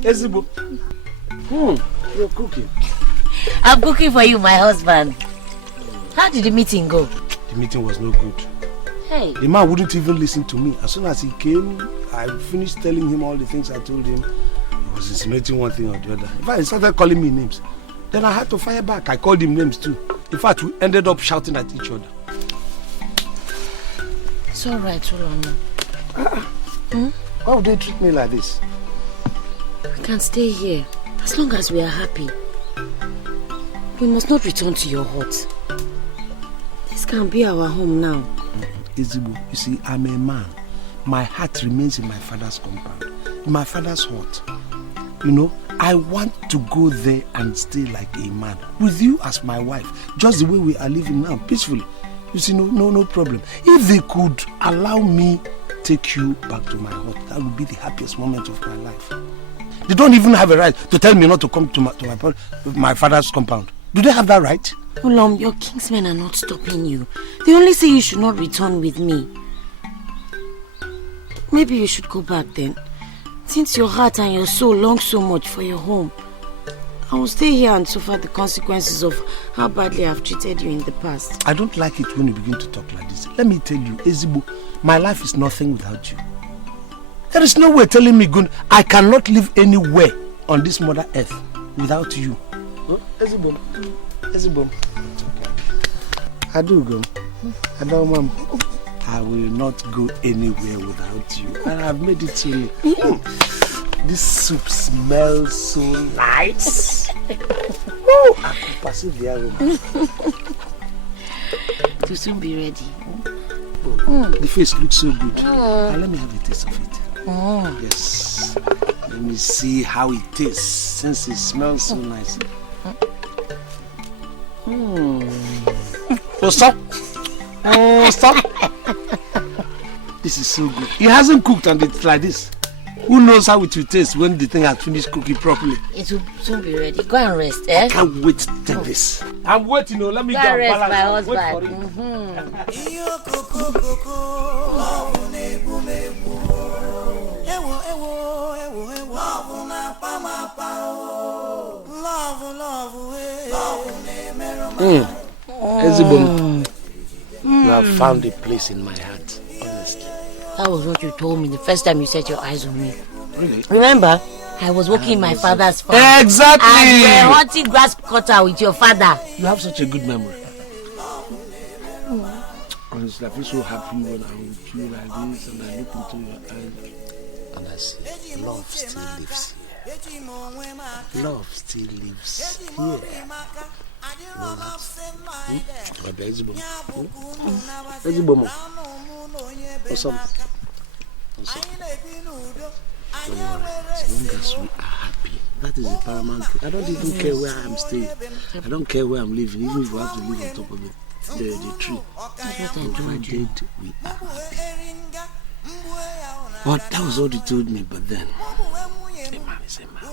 Ezebo. You're cooking. I'm cooking for you, my husband. How did the meeting go? The meeting was no good. Hey. The man wouldn't even listen to me. As soon as he came, I finished telling him all the things I told him. He was insinuating one thing or the other. In fact, he started calling me names. Then I had to fire back. I called him names too. In fact, we ended up shouting at each other. It's alright, Solomon. Why would they treat me like this? We can stay here as long as we are happy. We must not return to your hut. This can be our home now. Ezebo, you see, I'm a man. My heart remains in my father's compound, in my father's hut. You know, I want to go there and stay like a man, with you as my wife, just the way we are living now, peacefully. You see, no problem. If they could allow me take you back to my hut, that would be the happiest moment of my life. They don't even have a right to tell me not to come to my father's compound. Do they have that right? Ulom, your kingsmen are not stopping you. They only say you should not return with me. Maybe you should go back then. Since your heart and your soul long so much for your home, I will stay here and suffer the consequences of how badly I've treated you in the past. I don't like it when you begin to talk like this. Let me tell you, Ezebo, my life is nothing without you. There is no way telling me, I cannot live anywhere on this mother earth without you. Oh, Ezebo. I do go. I don't, Mom. I will not go anywhere without you. And I've made it to you. This soup smells so nice. I can perceive the aroma. To soon be ready. The face looks so good. Now let me have a taste of it. Yes. Let me see how it tastes since it smells so nice. So stop. Stop. This is so good. It hasn't cooked and it's like this. Who knows how it will taste when the thing has finished cooking properly? It will soon be ready. Go and rest, eh? I can't wait to take this. I'm waiting, let me go and rest, balance. my husband. Ezebo, you have found a place in my heart, honestly. That was what you told me the first time you set your eyes on me. Really? Remember? I was working in my father's farm. Exactly! And we're hunting grass cutter with your father. You have such a good memory. Honestly, I feel so happy when I'm with you like this and I look into your eyes. And I say, love still lives here. Love still lives here. No, Ezebo. What's up? As long as we are happy, that is the paramount thing. I don't even care where I'm staying. I don't care where I'm living, even if we have to live on top of it. The tree. Provided we are happy. But that was what he told me, but then a man is a man.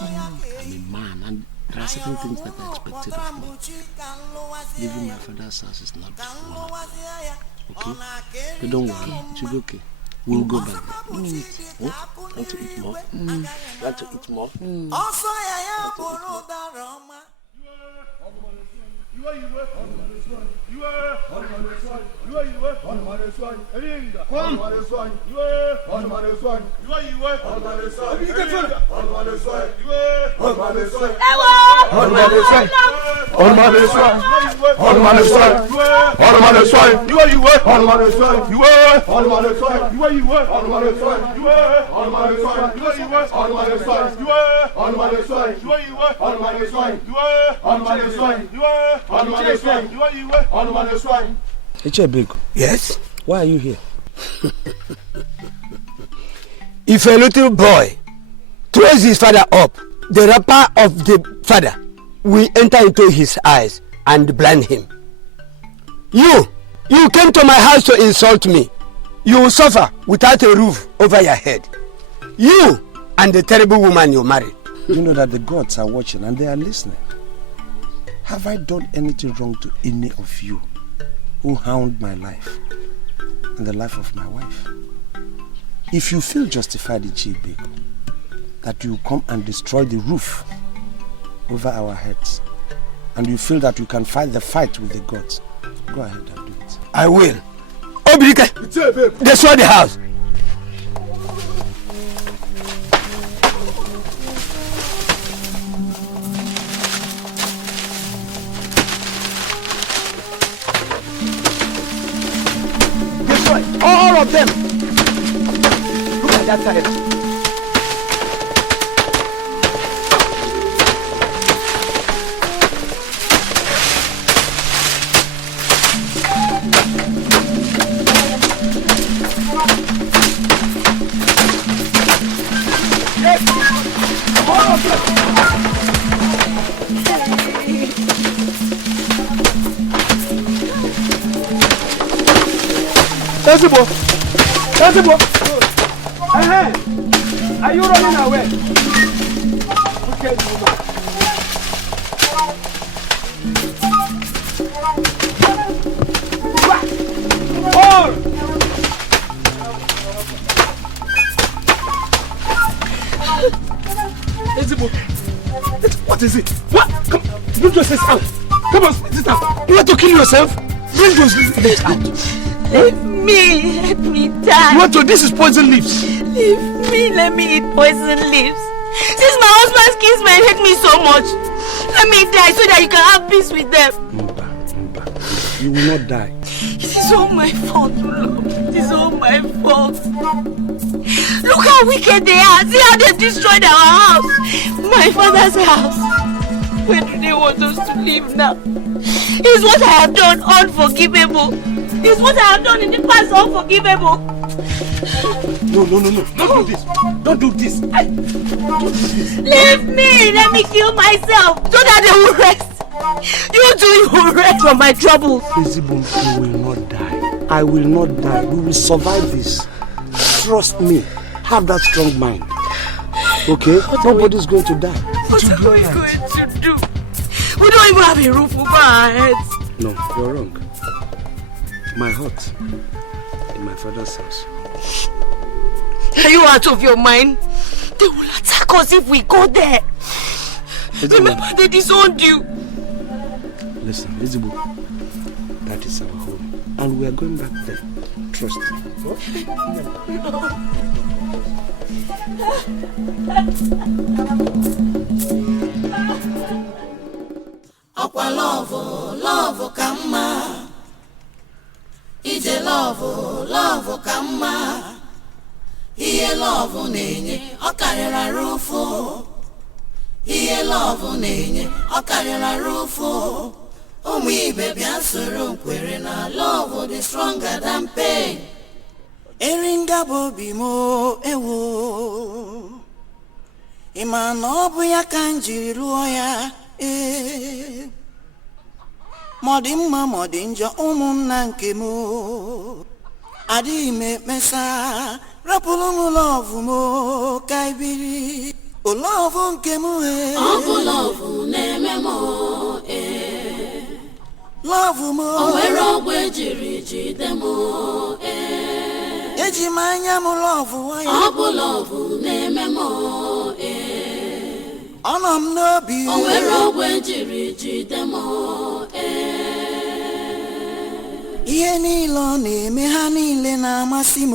I'm a man, and there are certain things that are expected of me. Leaving my father's house is not one of them. Okay? But don't worry, it should be okay. We'll go back there. Want to eat more? Want to eat more? Echebeko. Yes? Why are you here? If a little boy throws his father up, the wrapper of the father will enter into his eyes and blind him. You came to my house to insult me. You will suffer without a roof over your head. You and the terrible woman you married. You know that the gods are watching and they are listening. Have I done anything wrong to any of you who hound my life and the life of my wife? If you feel justified, Echebeko, that you come and destroy the roof over our heads, and you feel that you can fight the fight with the gods, go ahead and do it. I will. Obike, destroy the house. Destroy all of them. Look at that side. Sensible. Are you running away? Okay, woman. All. Sensible. What is it? What? Come, bring yourself out. Come on, spit it out. You want to kill yourself? Bring yourself out. Leave me, let me die. You want to? This is poison leaves. Leave me, let me eat poison leaves. Since my husband's kinsmen hate me so much, let me die so that you can have peace with them. Mba. You will not die. It is all my fault, Lord. It is all my fault. Look how wicked they are. See how they destroyed our house. My father's house. Where do they want us to live now? Is what I have done unforgivable? Is what I have done in the past unforgivable? No. Don't do this. Don't do this. Don't do this. Leave me. Let me kill myself so that they will rest. You will rest from my troubles. Ezibum, you will not die. I will not die. We will survive this. Trust me. Have that strong mind. Okay? Nobody's going to die. What are we going to do? We don't even have a roof over our heads. No, you're wrong. My hut in my father's house. Are you out of your mind? They will attack us if we go there. Remember, they disowned you. Listen, Ezibum, that is our home. And we are going back there. Trust me. What? Aqua love kama. Ije love kama. Iye love nenye okarira rufu. Iye love nenye okarira rufu. Ibe bia soro nkwere na love is stronger than pain. Eringa bobi mo ewo. Ima no bu ya kanjiri ruo ya Modi mma modi njo ụmụnna nke mo. Adi me mesa rapulu love mo kaibiri. O love nke mo love na-eme mo Love mo o nwere ogwe jiri jide mo Eji manya mo love waya love na-eme mo Anam n'obi o nwere ogwe jiri jide mo Ihe niile ọ na-eme ha niile na-amasị m.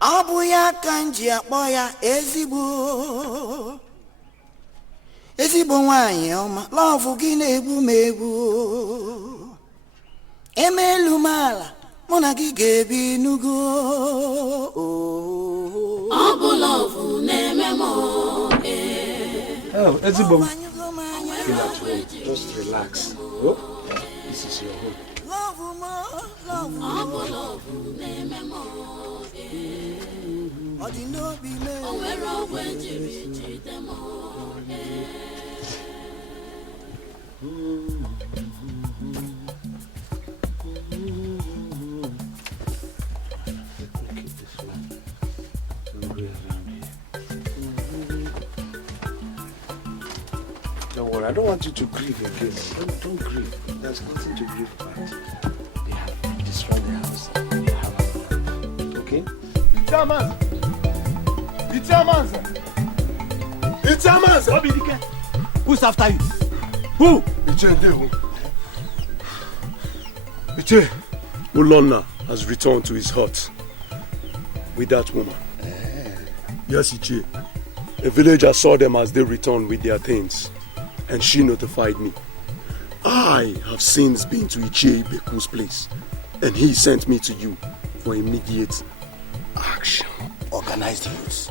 Ọ bụ ya ka m ji akpọ ya ezigbo. Ezigbo nwaanyị ọma, love gị na-egbu m egbu. Emelu m ala, mụ na gị ga-ebi n'ugo. Ọ bụ love na-eme m Oh, Ezibum. Just relax. Oh? This is your home. Don't worry, I don't want you to grieve again. Don't grieve. There's nothing to grieve about. They have destroyed the house. Okay? It's your man. It's your man, sir. It's your man, sir. Who's after you? Who? Iche, Ulonna has returned to his hut with that woman. Yes, Iche. A villager saw them as they returned with their things, and she notified me. I have since been to Iche Beku's place, and he sent me to you for immediate action. Organize the youths.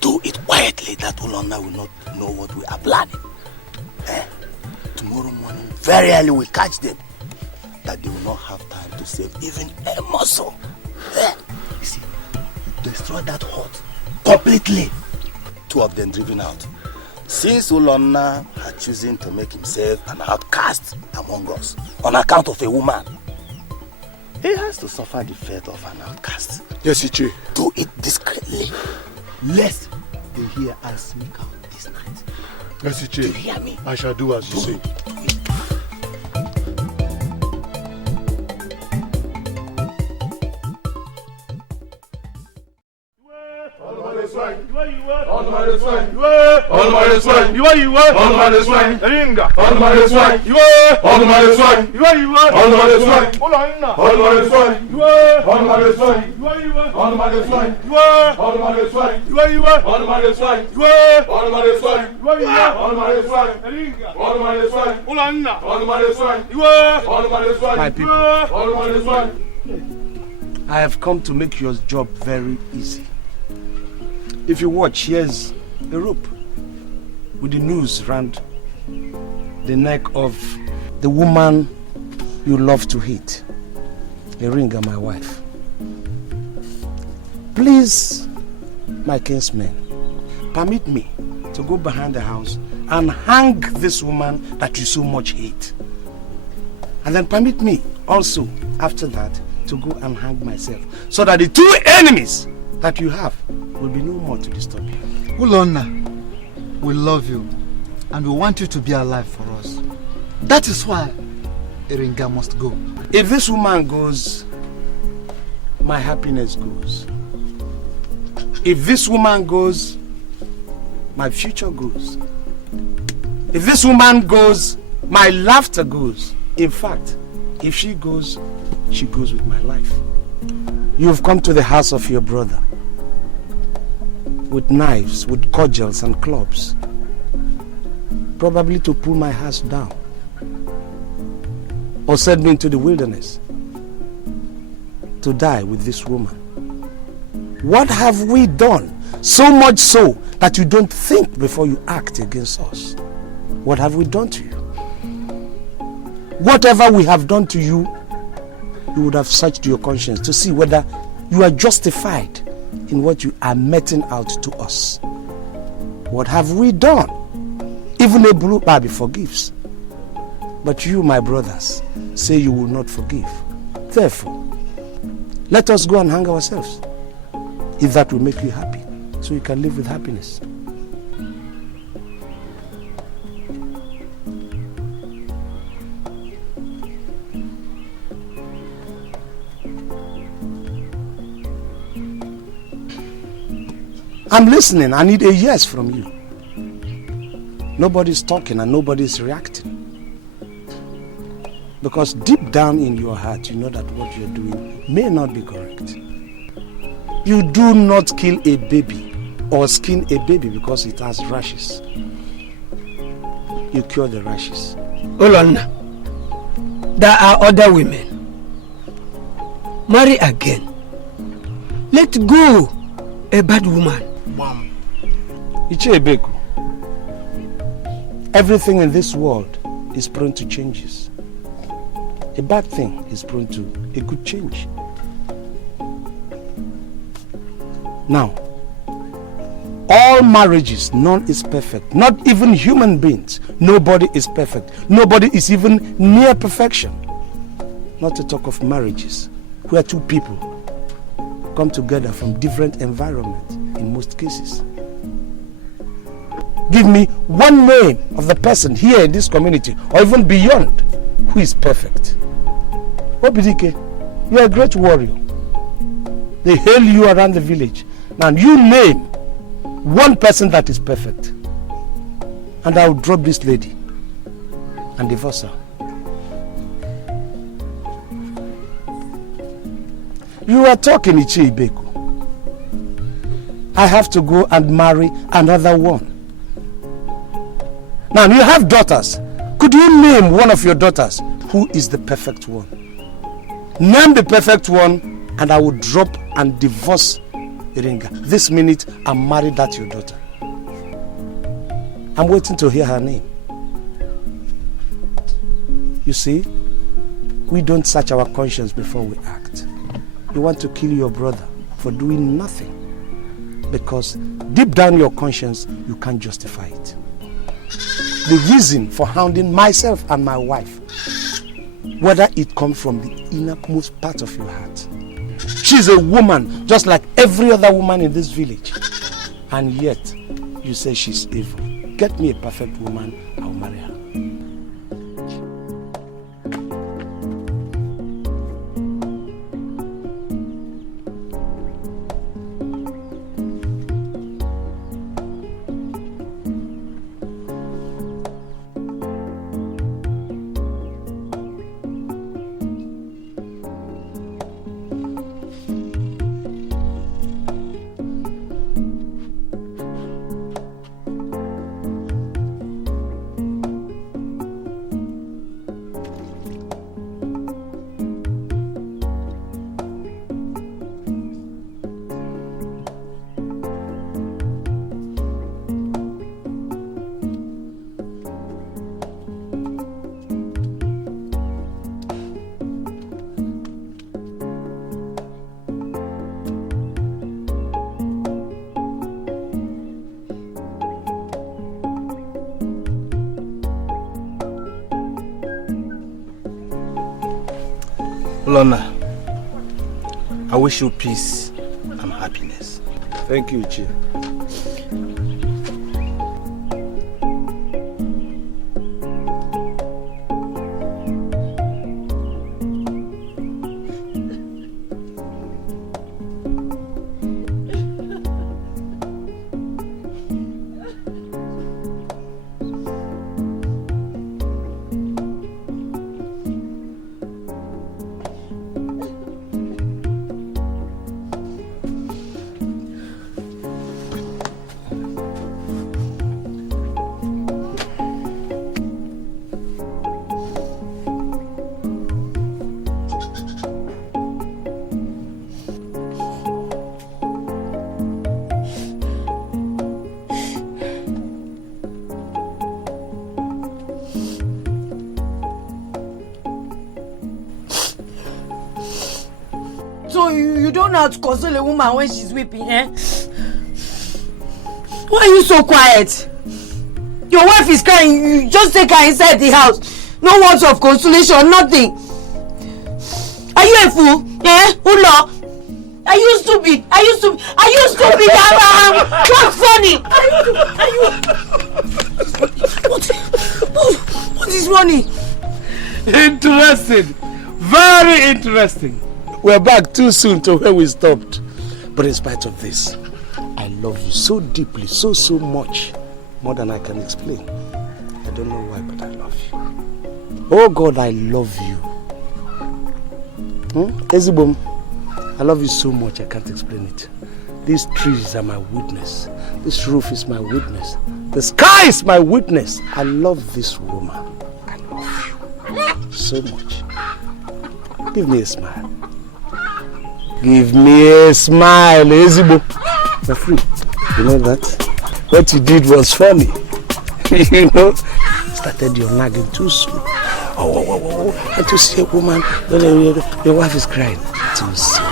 Do it quietly that Ulonna will not know what we are planning. Tomorrow morning, very early, we'll catch them. That they will not have time to save even a muscle. You see, destroy that hut completely. 2 of them driven out. Since Ulonna had chosen to make himself an outcast among us on account of a woman, he has to suffer the fate of an outcast. Yes, Iche. Do it discreetly, lest they hear us sneak out this night. Yes, Iche. Do you hear me? I shall do as you say. My people, I have come to make your job very easy. If you watch, here's a rope with the noose round the neck of the woman you love to hate, Eringa, my wife. Please, my kinsmen, permit me to go behind the house and hang this woman that you so much hate. And then permit me also, after that, to go and hang myself, so that the 2 enemies that you have will be no more to disturb you. Ulonna, we love you and we want you to be alive for us. That is why Eringa must go. If this woman goes, my happiness goes. If this woman goes, my future goes. If this woman goes, my laughter goes. In fact, if she goes with my life. You've come to the house of your brother with knives, with cudgels and clubs, probably to pull my house down or send me into the wilderness to die with this woman. What have we done? So much so that you don't think before you act against us. What have we done to you? Whatever we have done to you, you would have searched your conscience to see whether you are justified in what you are meting out to us. What have we done? Even a blue baby forgives. But you, my brothers, say you will not forgive. Therefore, let us go and hang ourselves, if that will make you happy, so you can live with happiness. I'm listening. I need a yes from you. Nobody's talking and nobody's reacting. Because deep down in your heart, you know that what you're doing may not be correct. You do not kill a baby or skin a baby because it has rashes. You cure the rashes. Ulonna, there are other women. Marry again. Let go a bad woman. Ichebeku, everything in this world is prone to changes. a bad thing is prone to a good change. Now, all marriages, none is perfect. Not even human beings. Nobody is perfect. Nobody is even near perfection. Not to talk of marriages, where two people come together from different environments in most cases. Give me one name of the person here in this community, or even beyond, who is perfect. Obidike, you are a great warrior. They hail you around the village. Now you name one person that is perfect, and I will drop this lady and divorce her. You are talking, Ichi Ibeku. I have to go and marry another one. Now you have daughters. Could you name one of your daughters who is the perfect one? Name the perfect one, and I will drop and divorce Iringa. This minute, I'm married that your daughter. I'm waiting to hear her name. You see, we don't search our conscience before we act. You want to kill your brother for doing nothing, because deep down your conscience, you can't justify it. The reason for hounding myself and my wife, whether it comes from the innermost part of your heart. She's a woman just like every other woman in this village, and yet you say she's evil. Get me a perfect woman, I'll marry her. Lorna, I wish you peace and happiness. Thank you, Chi. So you don't know how to console a woman when she's weeping, eh? Why are you so quiet? Your wife is crying, you just take her inside the house. No words of consolation, nothing. Are you a fool? Eh? Ulo? Are you stupid? Are you stupid? Are you stupid? What's funny? What is funny? Interesting. Very interesting. We're back too soon to where we stopped. But in spite of this, I love you so deeply, so much. More than I can explain. I don't know why, but I love you. Oh God, I love you. Ezibom, I love you so much, I can't explain it. These trees are my witness. This roof is my witness. The sky is my witness. I love this woman. I love you so much. Give me a smile. Give me a smile, Ezibo. You're free. You know that? What you did was funny. You know? Started your nagging too soon. And to see a woman when your wife is crying. To see.